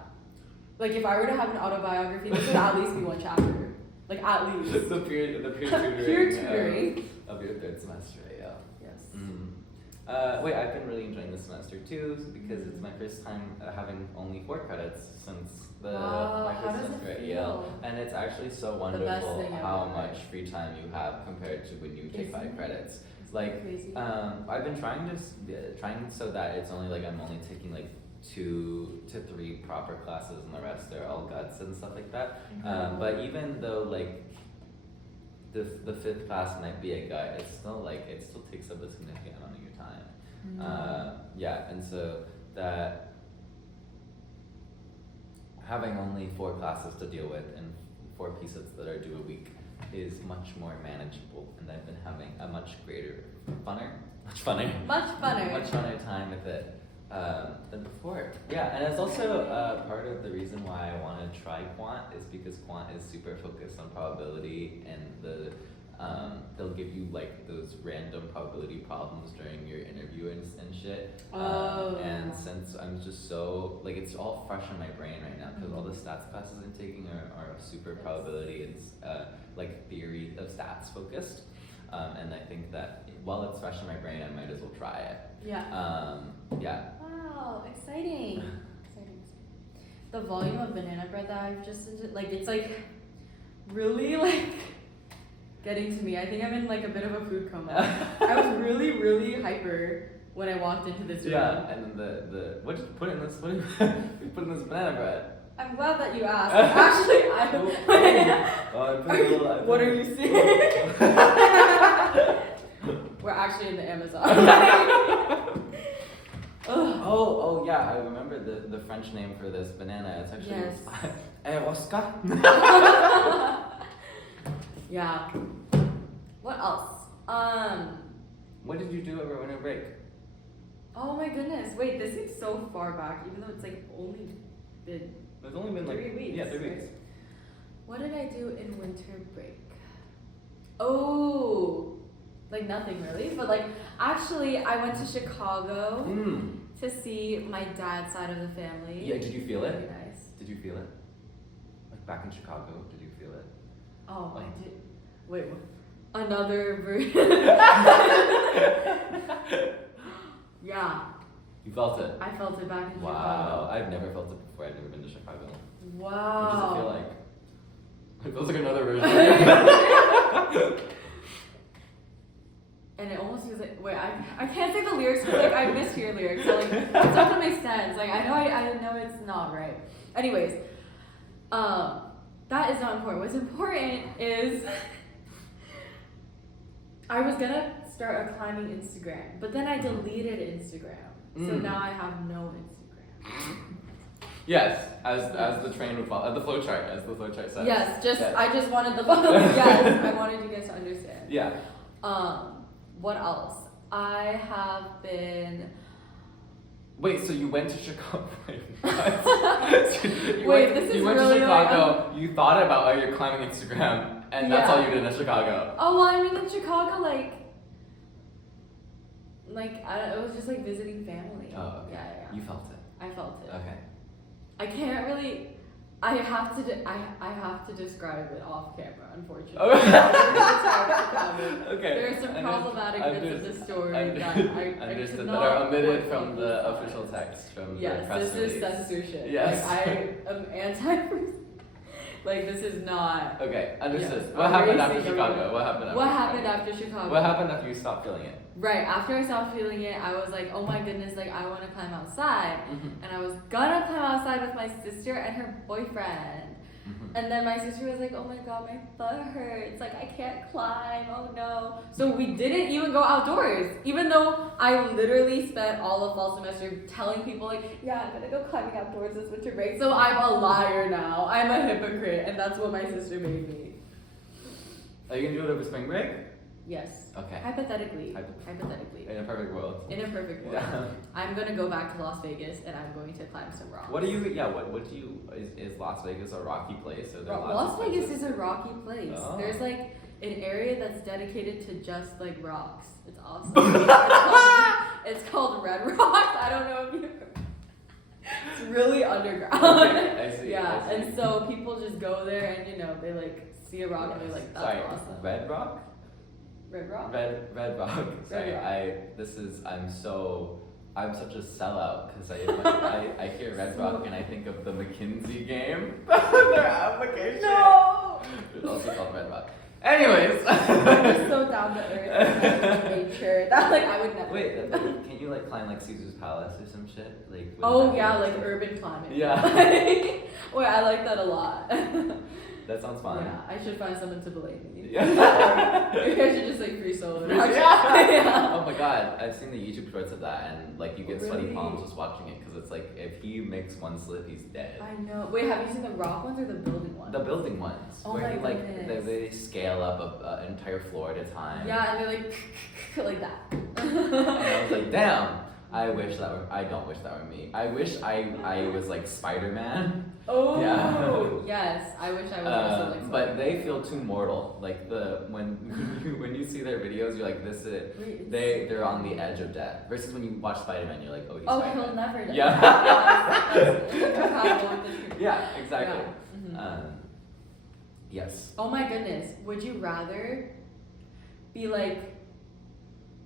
Like if I were to have an autobiography, this would at least be one chapter. Like at least. the peer tutoring. Peer tutoring. Of your third semester, yeah. Yes. Wait, I've been really enjoying this semester too, because it's my first time having only 4 credits since my first semester at Yale, and it's actually so wonderful how much free time you have compared to when you take 5 credits. Like, I've been trying so that it's only like I'm only taking like 2 to 3 proper classes, and the rest are all guts and stuff like that. But even though like the 5th class might be a gut, it still takes up a significant amount of your time. Yeah, and so that having only 4 classes to deal with and 4 pieces that are due a week is much more manageable, and I've been having a much funner time with it than before. Yeah, and it's also part of the reason why I want to try quant is because quant is super focused on probability, and they'll give you like those random probability problems during your interview and shit. And since I'm just so like, it's all fresh in my brain right now because all the stats classes I'm taking are super probability and like theory of stats focused. And I think that while it's fresh in my brain, I might as well try it. Yeah. Yeah. Wow, exciting. The volume of banana bread that I've just like, it's like really like getting to me. I think I'm in like a bit of a food coma. I was really, really hyper when I walked into this room. Yeah, and the what did you put in this? What did you put in this banana bread? I'm glad that you asked. Actually, I don't. What are you seeing? We're actually in the Amazon. Oh yeah, I remember the French name for this banana. It's actually ayahuasca. Yeah. What else? What did you do over winter break? Oh my goodness! Wait, this seems so far back, even though it's like only been. It's only been 3 weeks. Yeah, 3 weeks. What did I do in winter break? Oh, like nothing really, but like actually I went to Chicago to see my dad's side of the family. Yeah, did you feel it? Very nice. Did you feel it? Like back in Chicago, did you feel it? Oh, I did. Wait, what? Another version. Yeah. You felt it? I felt it back in Wow, Chicago. I've never felt it before. I've never been to Chicago. Wow. What does it feel like? It feels like another version. And it almost feels like, wait, I can't say the lyrics because like I mishear lyrics, so like it's not gonna make sense. Like I know it's not right. Anyways, that is not important. What's important is I was gonna start a climbing Instagram, but then I deleted Instagram. So now I have no Instagram. Yes, as the train would follow, the flow chart, as the flow chart says. Yes, I just wanted the yes, I wanted you guys to understand. Yeah. What else? I have been. Wait, so you went to Chicago? Wait, what? Wait, this is you went really to Chicago. You thought about your climbing Instagram, and that's all you did in Chicago. Oh well, I mean in Chicago, like it was just like visiting family. Oh, okay. Yeah. You felt it. I felt it. Okay. I can't really. I have to describe it off camera, unfortunately. Okay. There are some problematic bits of the story that I understood that cannot are omitted put from the inside. official text from Yes, the press this release. is censorship. Yes. Like, I am anti. Like this is not. Okay, understood. Yes, What happened after erasing Chicago? everything. What happened after What Chicago? happened after Chicago? What happened after you stopped feeling it? Right, after I stopped feeling it, I was like, oh my goodness, like I want to climb outside. Mm-hmm. And I was gonna climb outside with my sister and her boyfriend. Mm-hmm. And then my sister was like, oh my god, my butt hurts. Like I can't climb, oh no. So we didn't even go outdoors. Even though I literally spent all of fall semester telling people like, yeah, I'm gonna go climbing outdoors this winter break. So I'm a liar now. I'm a hypocrite, and that's what my sister made me. Are you gonna do it over spring break? Yes. Okay. Hypothetically. Hypothetically. In a perfect world. In a perfect world. Yeah. I'm gonna go back to Las Vegas and I'm going to climb some rocks. What do you? Yeah. What do you? Is Las Vegas a rocky place? Or there lots Las of Vegas places? is a rocky place. Oh. There's like an area that's dedicated to just like rocks. It's awesome. it's called Red Rocks. I don't know if you. It's really underground. Okay, I see. Yeah, I see. and so people just go there and they like see a rock and they're like, that's Sorry, awesome. Red Rock? Red Rock? Red Rock. Sorry, Red Rock. I'm such a sellout because I hear Red Rock and I think of the McKinsey game. Their application. No! It's also called Red Rock. Anyways. I'm so down to earth. Nature. That like I would never. Wait, can you like climb like Caesar's Palace or some shit? Like. Oh yeah, like urban climbing. Yeah. Wait, I like that a lot. That sounds fun. Yeah, I should find someone to blame me. Yeah. Maybe I should just like free solo. Yeah. Yeah. Oh my god, I've seen the YouTube shorts of that, and like you get sweaty Really? palms just watching it because it's like if he makes one slip, he's dead. I know. Wait, have you seen the rock ones or the building ones? The building ones, Oh where my he like goodness. they scale up an entire floor at a time. Yeah, and they're like like that. And I was like, damn. I don't wish that were me. I wish I was like Spider-Man. Oh Yeah. yes, I wish I was also like. But they feel too mortal. Like when you see their videos, you're like, this is Wait, they're on the edge of death. Versus when you watch Spider-Man, you're like, oh, he's Oh, Spider-Man. he'll never die. Yeah. That's compatible with the truth. Yeah, exactly. Yeah. Mhm. Yes. Oh my goodness, would you rather be like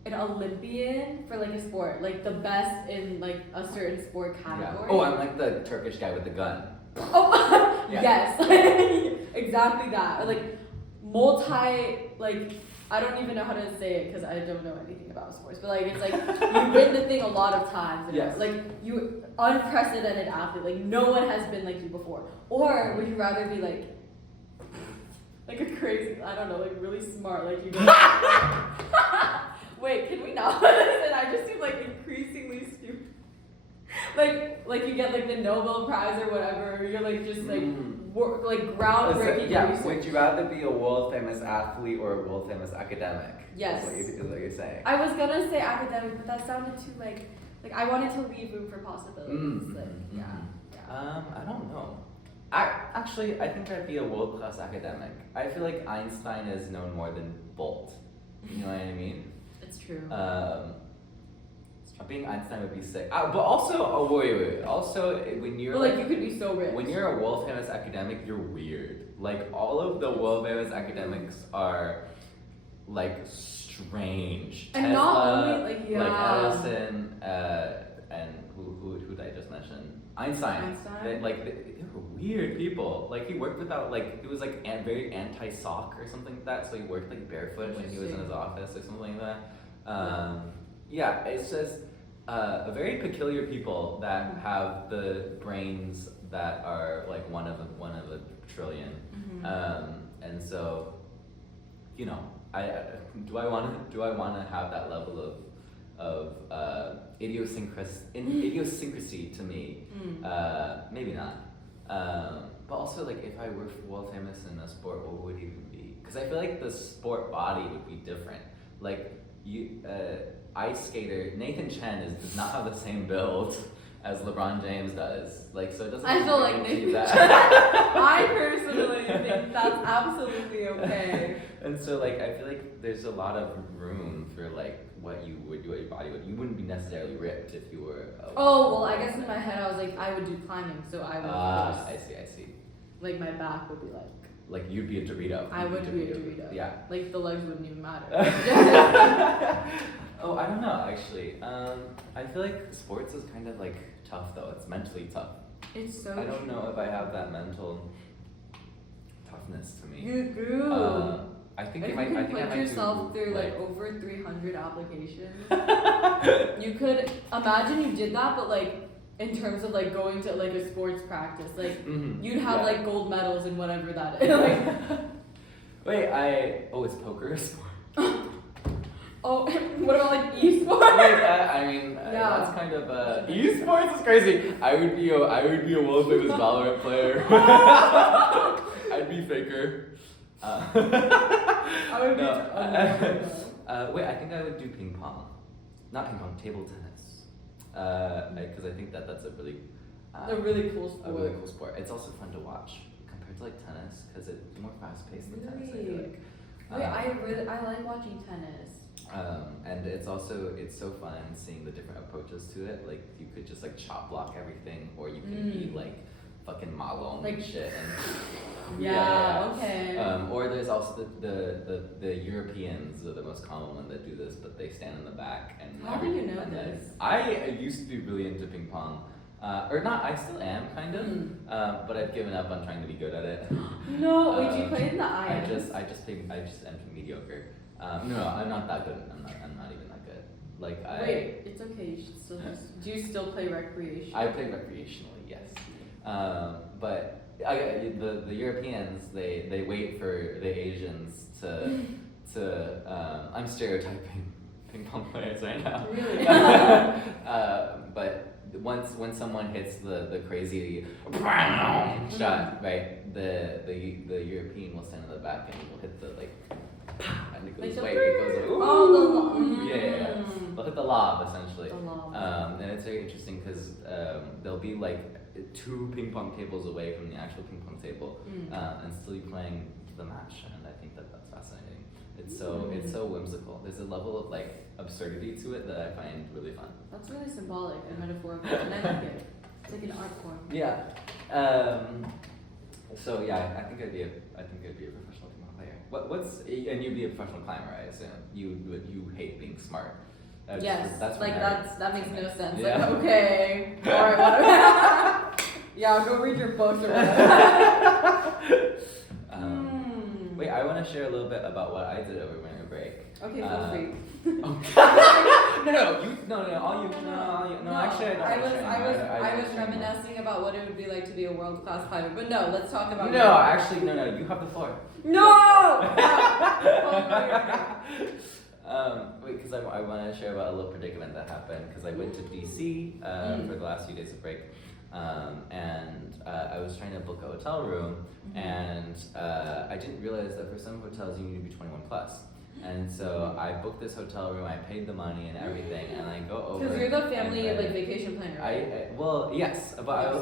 an Olympian for like a sport, like the best in like a certain sport Yeah. category? Oh, I'm like the Turkish guy with the gun. Oh, Yeah. yes, exactly that. Or like like I don't even know how to say it because I don't know anything about sports, but like it's like you win the thing a lot of times. And Yes. Like you unprecedented athlete, like no one has been like you before. Or would you rather be like a crazy, I don't know, like really smart, like you know. Wait, can we not put this in? I just seem like increasingly stupid. Like you get like the Nobel Prize or whatever, or you're like just like like groundbreaking research. Would you rather be a world famous athlete or a world famous academic? Yes. Is what you're saying. I was gonna say academic, but that sounded too like I wanted to leave room for possibilities. Like yeah. I don't know. I think I'd be a world class academic. I feel like Einstein is known more than Bolt. You know what I mean? It's true. Being Einstein would be sick. But also, wait. Also, when you're But like you could be so rich. when you're a world famous academic, you're weird. Like all of the world famous academics are like strange. And Tesla, not only like Edison, and who did I just mention? Einstein. They were weird people. Like he worked without he was like very anti sock or something like that. So he worked like barefoot when he was in his office or something like that. Yeah, it's just a very peculiar people that have the brains that are like one of a trillion. And so, do I want to have that level of idiosyncrasy to me? Maybe not. But also, like, if I were world famous in a sport, what would it even be? Because I feel like the sport body would be different. Like, ice skater Nathan Chen does not have the same build as LeBron James does. Like, so it doesn't. I feel like guarantee Nathan that. I personally think that's absolutely okay. And so like I feel like there's a lot of room for like what you would do, what your body would. You wouldn't be necessarily ripped if you were. Oh well, I guess in my head I was like I would do climbing, so I would. I see. Like my back would be like. Like you'd be a Dorito. I would be a Dorito. Yeah. Like the legs wouldn't even matter. Oh, I don't know actually. I feel like sports is kind of like tough though. It's mentally tough. It's so. I don't know if I have that mental toughness to me. You do. I think if it might. you I could think I put might yourself do, through like over 300 applications, you could imagine you did that, but like in terms of like going to like a sports practice, like you'd have like gold medals in whatever that is. Like, wait, it's poker a sport? oh, what about like esports? Wait, that's kind of esports is crazy. I would be a world famous Valorant player. I'd be Faker. I would be. Wait, I think I would do ping pong. Not ping pong, table tennis. Because I think that's a really cool sport. A really cool sport. It's also fun to watch compared to like tennis because it's more fast paced than tennis. I feel like. I like watching tennis. And it's so fun seeing the different approaches to it. Like you could just like chop block everything, or you can be like fucking Malone like, and shit. And okay. Or there's also the Europeans are the most common one that do this, but they stand in the back and. How do you know this? I used to be really into ping pong. Or not, I still am kind of, but I've given up on trying to be good at it. No, wait, you played in the I IS? just am mediocre. No, I'm not that good. I'm not even that good. Like Wait, it's okay. You should still do you still play recreation? I play recreationally, yes. But the Europeans they wait for the Asians to I'm stereotyping ping pong players right now. Really? But when someone hits the crazy shot, right, the European will stand in the back and will hit the like, and it goes away. It goes like, ooh. Yeah. They'll hit the lob essentially. And it's very interesting because they'll be like 2 ping pong tables away from the actual ping pong table, and still be playing the match. And I think that's fascinating. It's so whimsical. There's a level of like absurdity to it that I find really fun. That's really symbolic and metaphorical, and I like it. It's like an art form. Yeah. So yeah, I think I'd be a professional ping pong player. And you'd be a professional climber, I assume. You hate being smart. That makes no sense. Yeah. Like, okay, all right, whatever. Yeah, go read your books or whatever. Wait, I want to share a little bit about what I did over winter break. Okay, feel free. Actually, I was reminiscing about what it would be like to be a world-class climber, but no, let's talk about. No, actually, no, you have the floor. No. Wait, because I want to share about a little predicament that happened because I went to DC for the last few days of break, and I was trying to book a hotel room, and I didn't realize that for some hotels you need to be 21 plus. And so I booked this hotel room, I paid the money and everything, and I go over. Because you're the family like vacation planner, right? Yes, but I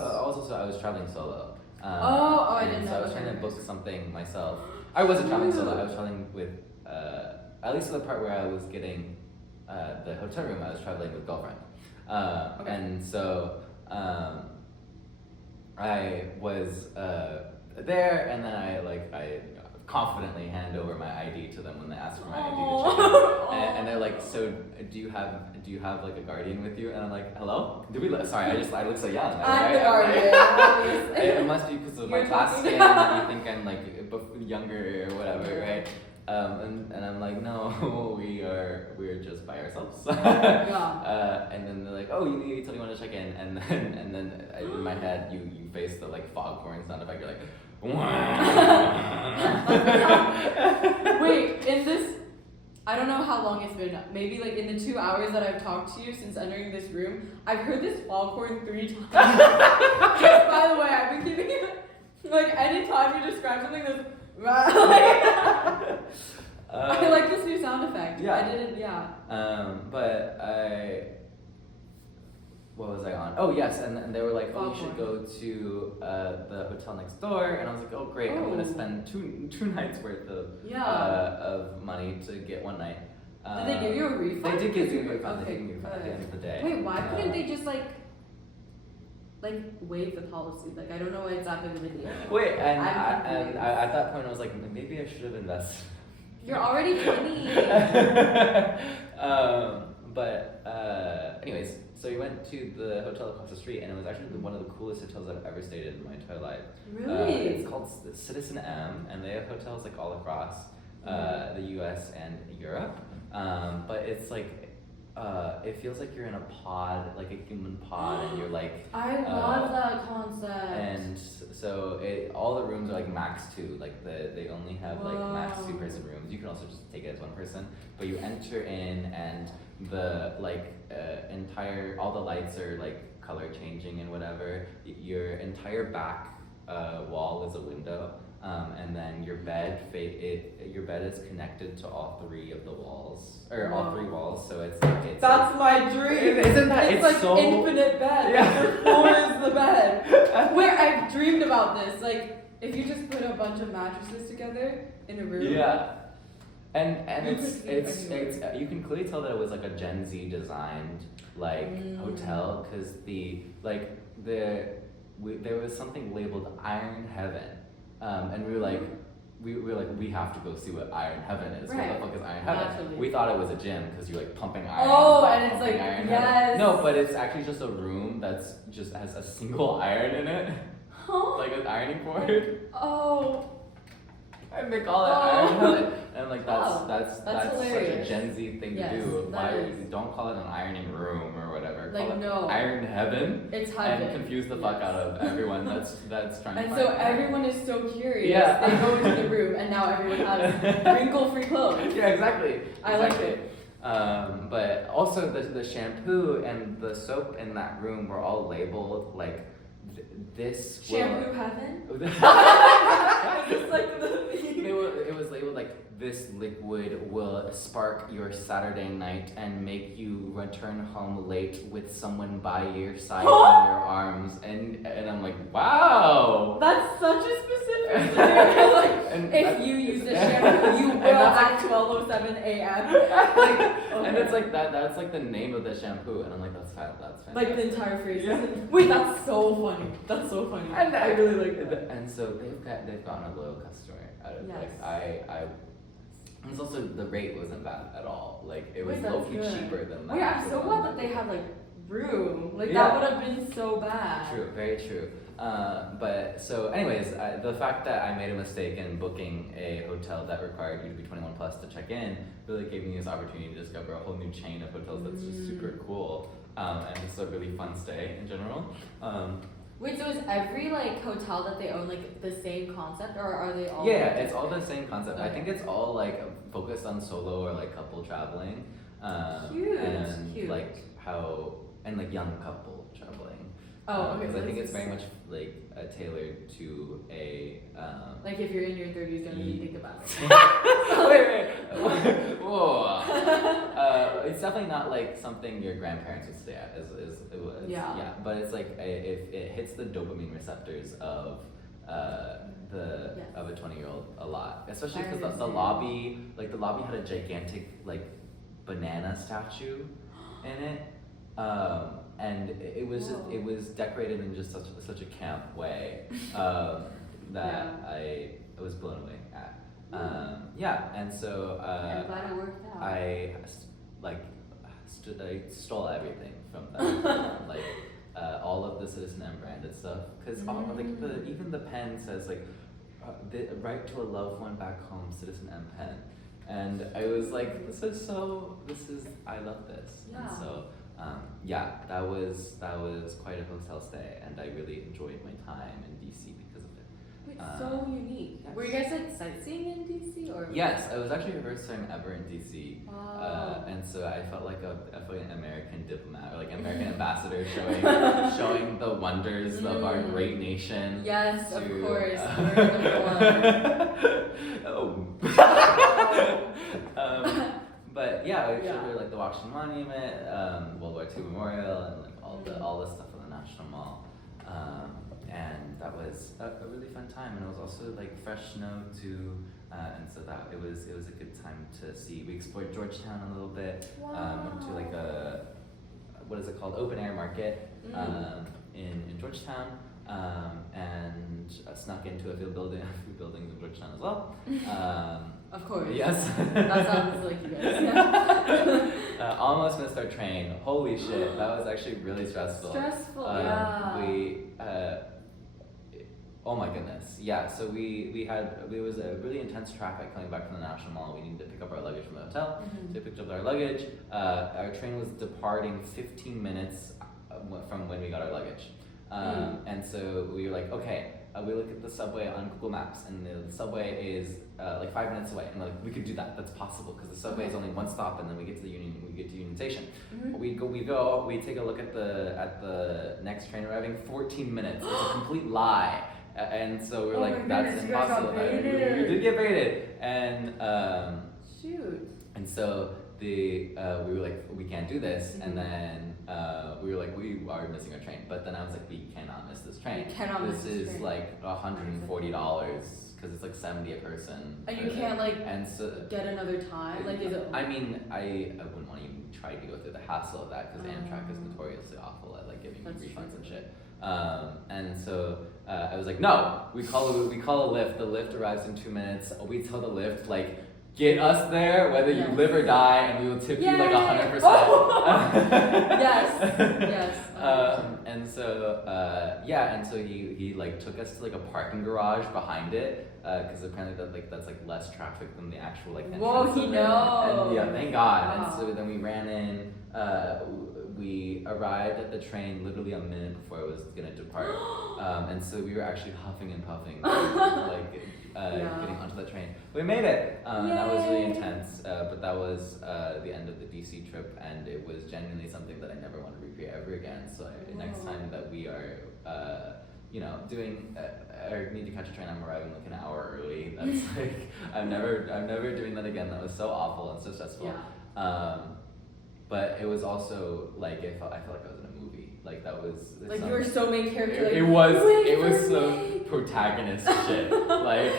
was traveling solo. I didn't know. So I was trying to book something myself. I wasn't traveling solo. I was traveling with, at least for the part where I was getting the hotel room. I was traveling with girlfriend, and so I was there, and then I confidently hand over my ID to them when they ask for my ID to check in. And they're like, so do you have like a guardian with you? And I'm like, hello? Sorry, I look so young. I'm the guardian. It must be because of my class skin that you think I'm like younger or whatever, right? And I'm like, no, we're just by ourselves. And then they're like, oh, you tell me when to check in, and then in my head you face the like foghorn sound effect. You're like, wait, in this, I don't know how long it's been. Maybe like in the 2 hours that I've talked to you since entering this room, I've heard this foghorn 3 times. Just by the way, I've been keeping it like anytime you describe something, there's I like this new sound effect. Yeah. I didn't. Yeah. But what was I on? Oh yes, and they were like, oh, you should go to the hotel next door, and I was like, oh great, I'm gonna spend two nights worth of money to get one night. Did they give you a refund? They did give me a refund. Okay. They gave me a refund at the end of the day. Wait, why couldn't they just like waive the policy? Like I don't know exactly the video. Wait, and I at that point I was like, maybe I should have invested. You're already 20. Anyways, so we went to the hotel across the street, and it was actually one of the coolest hotels I've ever stayed in my entire life. Really? It's called Citizen M, and they have hotels like all across the U.S. and Europe. But it's like it feels like you're in a pod, like a human pod, and you're like. I love that concept. And so all the rooms are like max 2, like they only have like max 2-person rooms. You can also just take it as 1 person, but you enter in and the entire, all the lights are like color changing and whatever. Your entire back wall is a window, and then your bed is connected to all 3 of the walls, or all 3 walls. So it's that's my dream. Isn't that it's like so infinite bed? Yeah. The floor is the bed. Where I've dreamed about this, like if you just put a bunch of mattresses together in a room. Yeah. And You it's you can clearly tell that it was like a Gen Z designed hotel, because there was something labeled Iron Heaven, and we were like we have to go see what Iron Heaven is. Right. What the fuck is Iron Heaven? Naturally. We thought it was a gym because you're like pumping iron. Oh, and it's pumping like iron yes. Heaven. No, but it's actually just a room that's just has a single iron in it, Huh? like an ironing board. Oh. And they call it Iron Heaven. And like that's such a hilarious. Gen Z thing Yes, to do. that Why is. don't call it an ironing room or whatever. Like, call it no. Iron Heaven. It's heaven. And confuse the fuck out of everyone that's trying to And find so it. everyone is so curious. Yeah. They go into the room and now everyone has wrinkle-free clothes. Yeah, exactly. I like it. But also the shampoo and the soap in that room were all labeled like this. Shampoo heaven? It's like It was labeled like this liquid will spark your Saturday night and make you return home late with someone by your side in your arms, and I'm like, wow. That's such a specific like if you use this shampoo, you will at 12:07 a.m. And it's like that's like the name of the shampoo, and I'm like, that's fantastic. Like the entire phrase. Yeah. Wait, that's so funny. That's so funny. And I really like that. And so they've gotten a loyal customer out of Yes. and it's also the rate wasn't bad at all. Like it was Wait, that's low-key good. cheaper than that. Wait, I'm so glad that they have like room. Like Yeah. that would have been so bad. True, very true. But so, anyways, the fact that I made a mistake in booking a hotel that required you to be 21 plus to check in really gave me this opportunity to discover a whole new chain of hotels that's just super cool. And it's a really fun stay in general. Wait, so is every like hotel that they own like the same concept, or are they all? Yeah, like, it's all the same concept. I Okay. think it's all like focused on solo or like couple traveling. Cute, And cute. like how, and like young couple traveling. Oh, okay. Because so I think this it's is- very much like tailored to a. Like if you're in your 30s, don't even think about it. wait. Whoa. It's definitely not like something your grandparents would stay at. Yeah. But it's like if it hits the dopamine receptors of Yes. of a 20-year-old a lot, especially I because the understand. lobby had a gigantic like banana statue in it. And it was just, Whoa. it was decorated in just such a camp way that I was blown away at. And so I'm glad it worked out. I stole everything from them, like all of the Citizen M branded stuff, because even the pen says like write to a loved one back home, Citizen M pen, and I was like, I love this. Yeah. And so that was quite a hotel stay, and I really enjoyed my time in DC because of it. Wait, so unique. yes. Were you guys like sightseeing in DC or? Yes, it was actually the first time ever in DC. Wow. And so I felt like an American diplomat, or like an American ambassador showing the wonders of our great nation. Yes, of to, course. We're in the war. Oh. But yeah, we showed her like the Washington Monument, World War II Memorial, and like all the stuff on the National Mall. And that was a really fun time, and it was also like fresh snow too, and so that it was a good time to see. We explored Georgetown a little bit. Went to like a what is it called, open air market in Georgetown, and snuck into a few buildings in Georgetown as well. Of course. Yes. That sounds like you guys. Yeah. Almost missed our train. Holy shit, that was actually really stressful. Yeah. Oh my goodness. Yeah, so there was a really intense traffic coming back from the National Mall. We needed to pick up our luggage from the hotel. So we picked up our luggage. Our train was departing 15 minutes from when we got our luggage. And so we were like, okay, we look at the subway on Google Maps, and the subway is like 5 minutes away, and we're like, we could do that. That's possible because the subway is only one stop, and then we get to Union Station. We take a look at the next train arriving. 14 minutes. It's a complete lie. And so we're like, that's impossible. We did get baited, and shoot. And so we were like, we can't do this, and then we were like, we are missing our train. But then I was like, we cannot miss this train. This is like $140 because it's like 70 a person. And you can't get another time. Like, is it? I mean, I wouldn't want to even try to go through the hassle of that because Amtrak is notoriously awful at like giving you refunds and shit. And so I was like, no, we call a Lyft. The Lyft arrives in 2 minutes. We tell the Lyft like, get us there, whether you live or die, and we will tip you like 100%. Oh. Yes. And so he like took us to like a parking garage behind it, because apparently that's like less traffic than the actual like entrance. Whoa, he knows. And yeah, thank God. Wow. And so then we ran in. We arrived at the train literally a minute before it was gonna depart, and so we were actually huffing and puffing, getting onto the train. We made it. That was really intense, but that was the end of the DC trip, and it was genuinely something that I never want to recreate ever again. So next time that we are, doing, or need to catch a train, I'm arriving like an hour early. That's like I'm never doing that again. That was so awful and so stressful. Yeah. But it was also like I felt like I was in a movie. Like that was like you were so main character. It was so protagonist shit. Like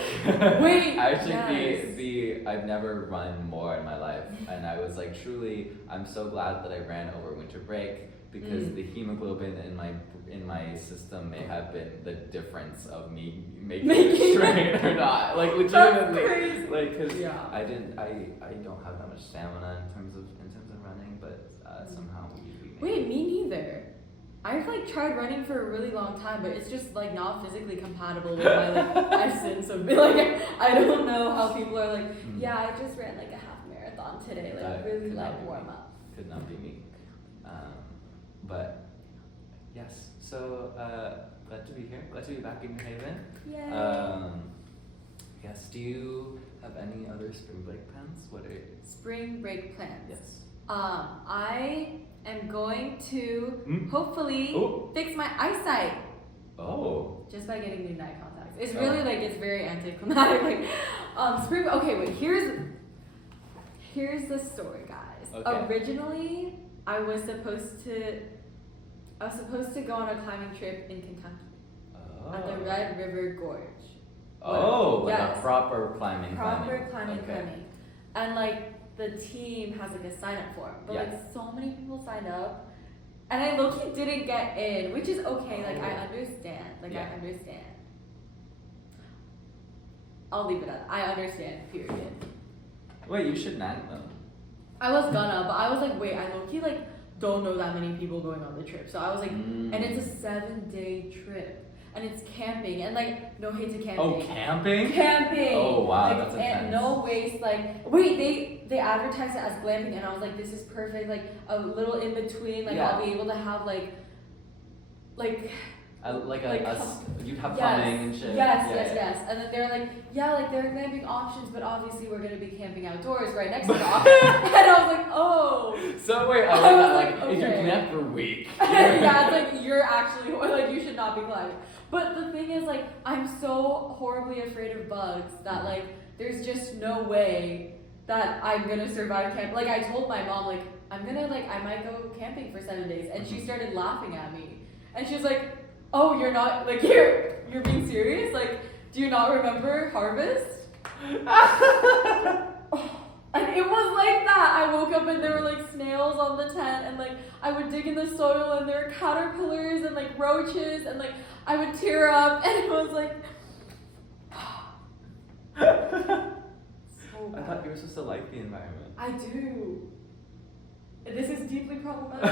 I've never run more in my life, and I was like truly. I'm so glad that I ran over winter break because the hemoglobin in my system may have been the difference of me making it straight or not. Like legitimately, like because I don't have that much stamina in terms of running, but somehow we Wait, me neither. I've like tried running for a really long time, but it's just like not physically compatible with my like essence of like I don't know how people are like, yeah, I just ran like a half marathon today, like really light warm up. Could not be me. But yes, so glad to be here. Glad to be back in New Haven. Yay. Yes. Do you have any other spring break plans? What are spring break plans? Yes. I am going to hopefully fix my eyesight. Oh. Just by getting new night contacts. It's really like it's very anticlimactic. Like spring. Okay, wait. Here's the story, guys. Okay. Originally, I was supposed to go on a climbing trip in Kentucky at the Red River Gorge. A proper climbing. And like the team has like a sign up form, but like so many people signed up, and I low-key didn't get in, which is okay. Like I understand. I understand. I'll leave it at that. I understand. Period. Wait, you should nag them. I was gonna, but I was like, wait, I low-key like don't know that many people going on the trip, so I was like, and it's a 7-day trip. And it's camping, and like, no hate to camping. Oh, camping? Camping! Oh, wow, like, that's intense. And no waste, like, wait, they advertised it as glamping, and I was like, this is perfect, like, a little in between, like, I'll be able to have, you'd have plumbing and shit. Yes. And then they're like, there are glamping options, but obviously we're gonna be camping outdoors right next to the option. And I was like, oh. So wait, I was like, okay. If you're camping for a week. Yeah, it's like, you're actually, like, you should not be climbing. But the thing is, like, I'm so horribly afraid of bugs that, like, there's just no way that I'm gonna survive camp. Like I told my mom, like I might go camping for 7 days, and she started laughing at me, and she was like, "Oh, you're not like you're being serious? Like, do you not remember harvest?" And it was like that. I woke up and there were like snails on the tent, and like I would dig in the soil and there were caterpillars and like roaches, and like I would tear up, and it was like. I thought you were supposed to like the environment. I do. This is deeply problematic.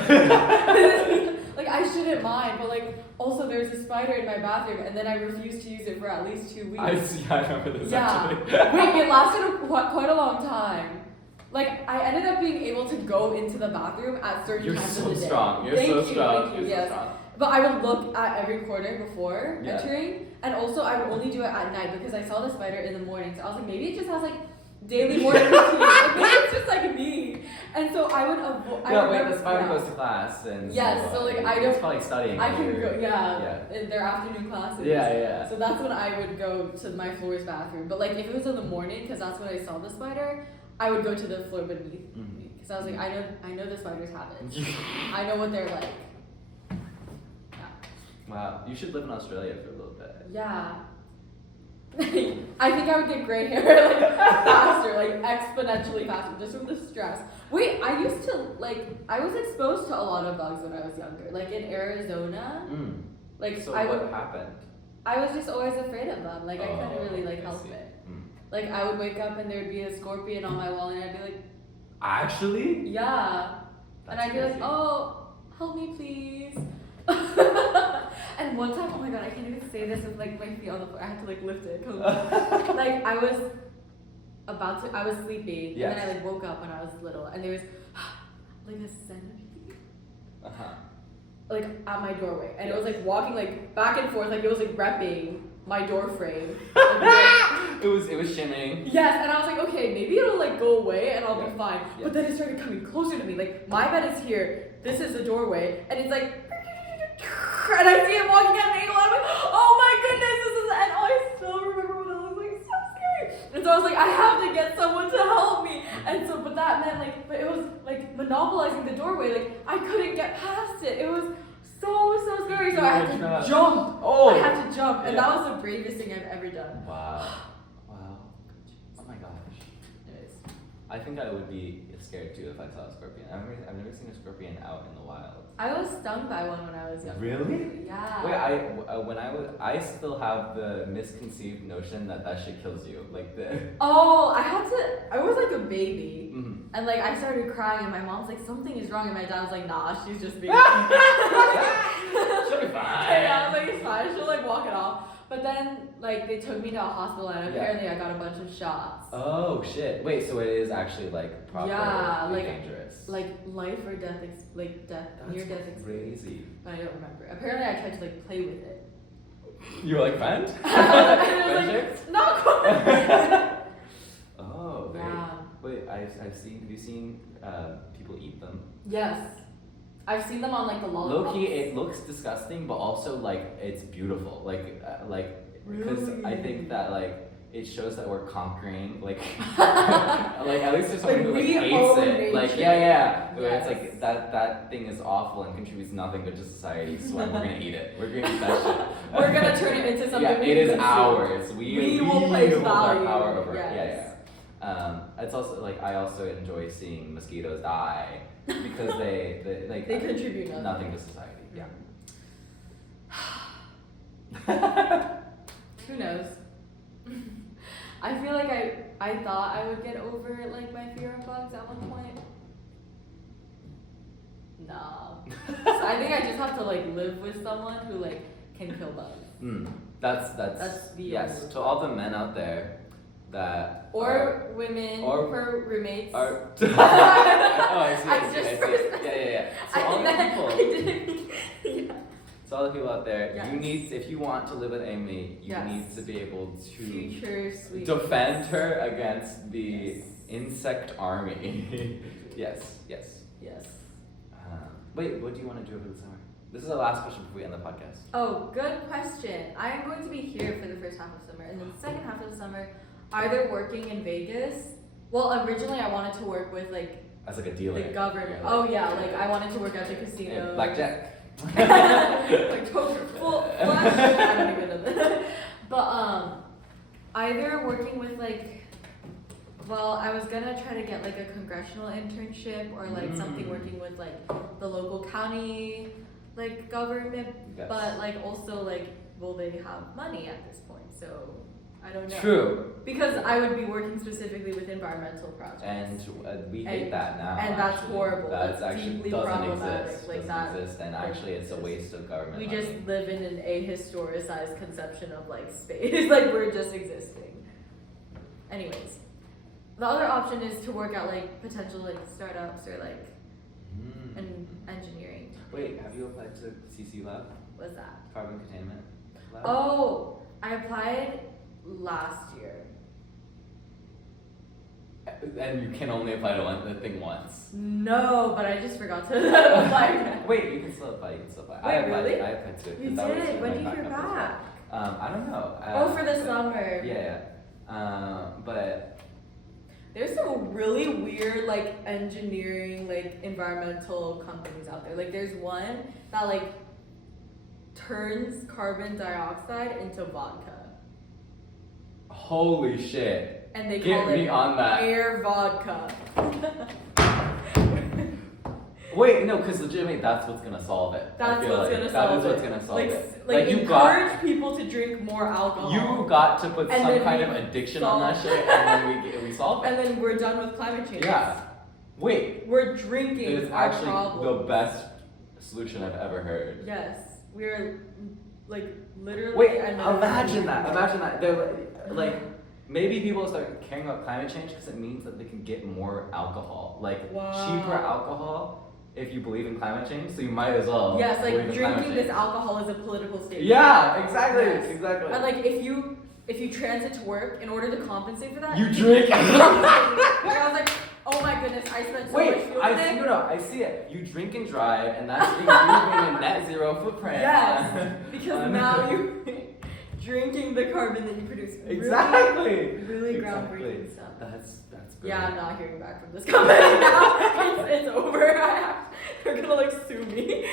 Like I shouldn't mind, but like also there's a spider in my bathroom, and then I refused to use it for at least 2 weeks. I remember this actually. Wait, it lasted quite a long time. Like I ended up being able to go into the bathroom at certain times of the day. You're Thank so you, strong. Thank you, You're yes. so strong. But I would look at every corner before entering, and also I would only do it at night because I saw the spider in the morning. So I was like, maybe it just has like daily morning routine. Like maybe it's just like me. And so I would avoid. Yeah, wait, the spider goes to class and. Yes, so like I don't. It's probably studying. I can go, in their afternoon classes. Yeah. So that's when I would go to my floor's bathroom. But like if it was in the morning, because that's when I saw the spider, I would go to the floor beneath me. Because I was like, I know the spider's habits. I know what they're like. Wow, you should live in Australia for a little bit. Yeah. I think I would get gray hair like faster, like exponentially faster, just from the stress. Wait, I used to I was exposed to a lot of bugs when I was younger. Like in Arizona. Like so what happened? I was just always afraid of them. Like I couldn't really help see. it. Like I would wake up and there'd be a scorpion on my wall, and I'd be like, actually? yeah. That's and I'd be crazy. like, oh, help me please. And one time, oh my god, I can't even say this with like my feet on the floor. I had to like lift it. Like I was sleeping, Yes. and then I like woke up when I was little, and there was like a centipede. Like at my doorway, and it was like walking like back and forth, like it was like repping my door frame. It was shimmying. Yes, and I was like, okay, maybe it'll like go away and I'll be fine. Yeah. But then it started coming closer to me. Like my bed is here, this is the doorway, and it's like, and I see it walking at an angle. I'm like, oh my goodness, this is, and I still remember what it was like, so scary. And so I was like, I have to get someone to help me. And so, but that meant like, but it was like monopolizing the doorway. Like I couldn't get past it. It was so scary. So I had to jump. I had to jump, and that was the bravest thing I've ever done. Wow. Oh my gosh. Anyways. I think I would be scared too if I saw a scorpion. I've never seen a scorpion out in the wild. I was stung by one when I was younger. Really? Yeah. Wait, I still have the misconceived notion that shit kills you. Like the. Oh, I was like a baby. Mm-hmm. And like I started crying, and my mom's like, something is wrong, and my dad was like, nah, she's just being She'll be fine. Yeah, I was like, it's fine, she'll like walk it off. But then like they took me to a hospital, and apparently I got a bunch of shots. Oh shit. Wait, so it is actually like properly dangerous. Like life or death, near death experience. Crazy. But I don't remember. Apparently I tried to like play with it. You were like friend? Like, not quite. Oh. Yeah. Wait, have you seen people eat them? Yes. I've seen them on like the lollipops. Low key, it looks disgusting, but also like it's beautiful. Because I think that like it shows that we're conquering like like at least there's someone who like hates it. Nature. Like yeah. Where Yes. it's like that thing is awful and contributes nothing good to society. So we're gonna eat it. We're gonna eat that shit. We're gonna turn it into something. Yeah, we it can is consume. ours. We will place hold our value. power over it. Yes. Yeah. It's also like I also enjoy seeing mosquitoes die because they contribute nothing to society. Yeah. Who knows? I feel like I thought I would get over like my fear of bugs at one point. Nah. So I think I just have to like live with someone who like can kill bugs. That's the yes. only To all the men out there that or women or for roommates. oh, I see. I Yeah. So all the people. I didn't. Yeah. So all the people out there, Yes. if you want to live with Amy, you Yes. need to be able to Future sweet. defend her against the insect army. Yes. Yes. Wait, what do you want to do over the summer? This is the last question before we end the podcast. Oh, good question. I am going to be here for the first half of summer, and then the second half of the summer, either working in Vegas Well, originally I wanted to work with like As like a dealer. the government. Yeah, Oh yeah, like I wanted to work at the casino. Yeah, blackjack. Like poker, full flash. I don't even know that. But either working with like, well, I was gonna try to get like a congressional internship or like something working with like the local county like government, Yes. but like also like will they have money at this point? So I don't know. True. Because I would be working specifically with environmental projects. And we hate And- that now. and that's actually. horrible. That's That's actually deeply doesn't problematic. exist. Like doesn't that exist, and doesn't actually it's a exist. waste of government We money. just live in an ahistoricized conception of like space. Like we're just existing. Anyways, the other option is to work at like potential like startups or like an engineering. Wait, have you applied to CC Lab? What's that? Carbon Containment Lab? Oh, I applied last year. And you can only apply to the thing once. No, but I just forgot to apply. Wait, you can still apply. You can still apply. I Wait, applied. really? I applied to it. 'cause You that was did? When my did you hear backup as back? well. I don't know. Oh, for the but- summer. Yeah. But There's some really weird like engineering, like environmental companies out there. Like there's one that like turns carbon dioxide into vodka. holy shit. And they Get call me it on that. air vodka. Wait, no, because legitimately that's what's gonna solve it. I That's feel what's like gonna that solve is what's it. gonna solve like, it. like you encourage people to drink more alcohol. You got to put And some then kind we of addiction on that solve- shit, and then we solve it. And then we're done with climate change. Yeah. Wait, We're drinking it's our actually problems. the best solution I've ever heard. Yes, we're like literally. Wait, ended up imagine that. drinking. Imagine that. They're like maybe people start caring about climate change because it means that they can get more alcohol, like Wow. cheaper alcohol. If you believe in climate change, so you might as well. Yes, believe like in climate drinking this change. alcohol is a political statement. Yeah, exactly, Yes. exactly. And like if you transit to work in order to compensate for that, You drink. Like, I was like, oh my goodness, I spent so much Wait, fuel I today. see. No, I see it. You drink and drive, and that's you being a net zero footprint. Yes, because Um, now you drinking the carbon that you produce. Exactly. Really Exactly. groundbreaking stuff. That's Yeah, I'm brilliant. not hearing back from this company now. it's over. They're gonna like sue me.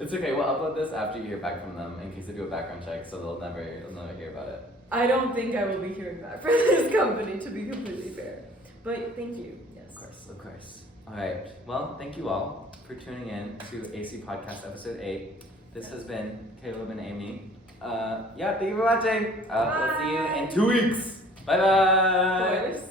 It's okay. We'll upload this after you hear back from them in case they do a background check, so they'll never hear about it. I don't think I will be hearing back from this company, to be completely fair. But thank you. Yes. Of course, of course. All right. Well, thank you all for tuning in to AC Podcast Episode 8. This has been Caleb and Amy. Yeah, thank you for watching. We'll see you in 2 weeks. Bye bye. Of course.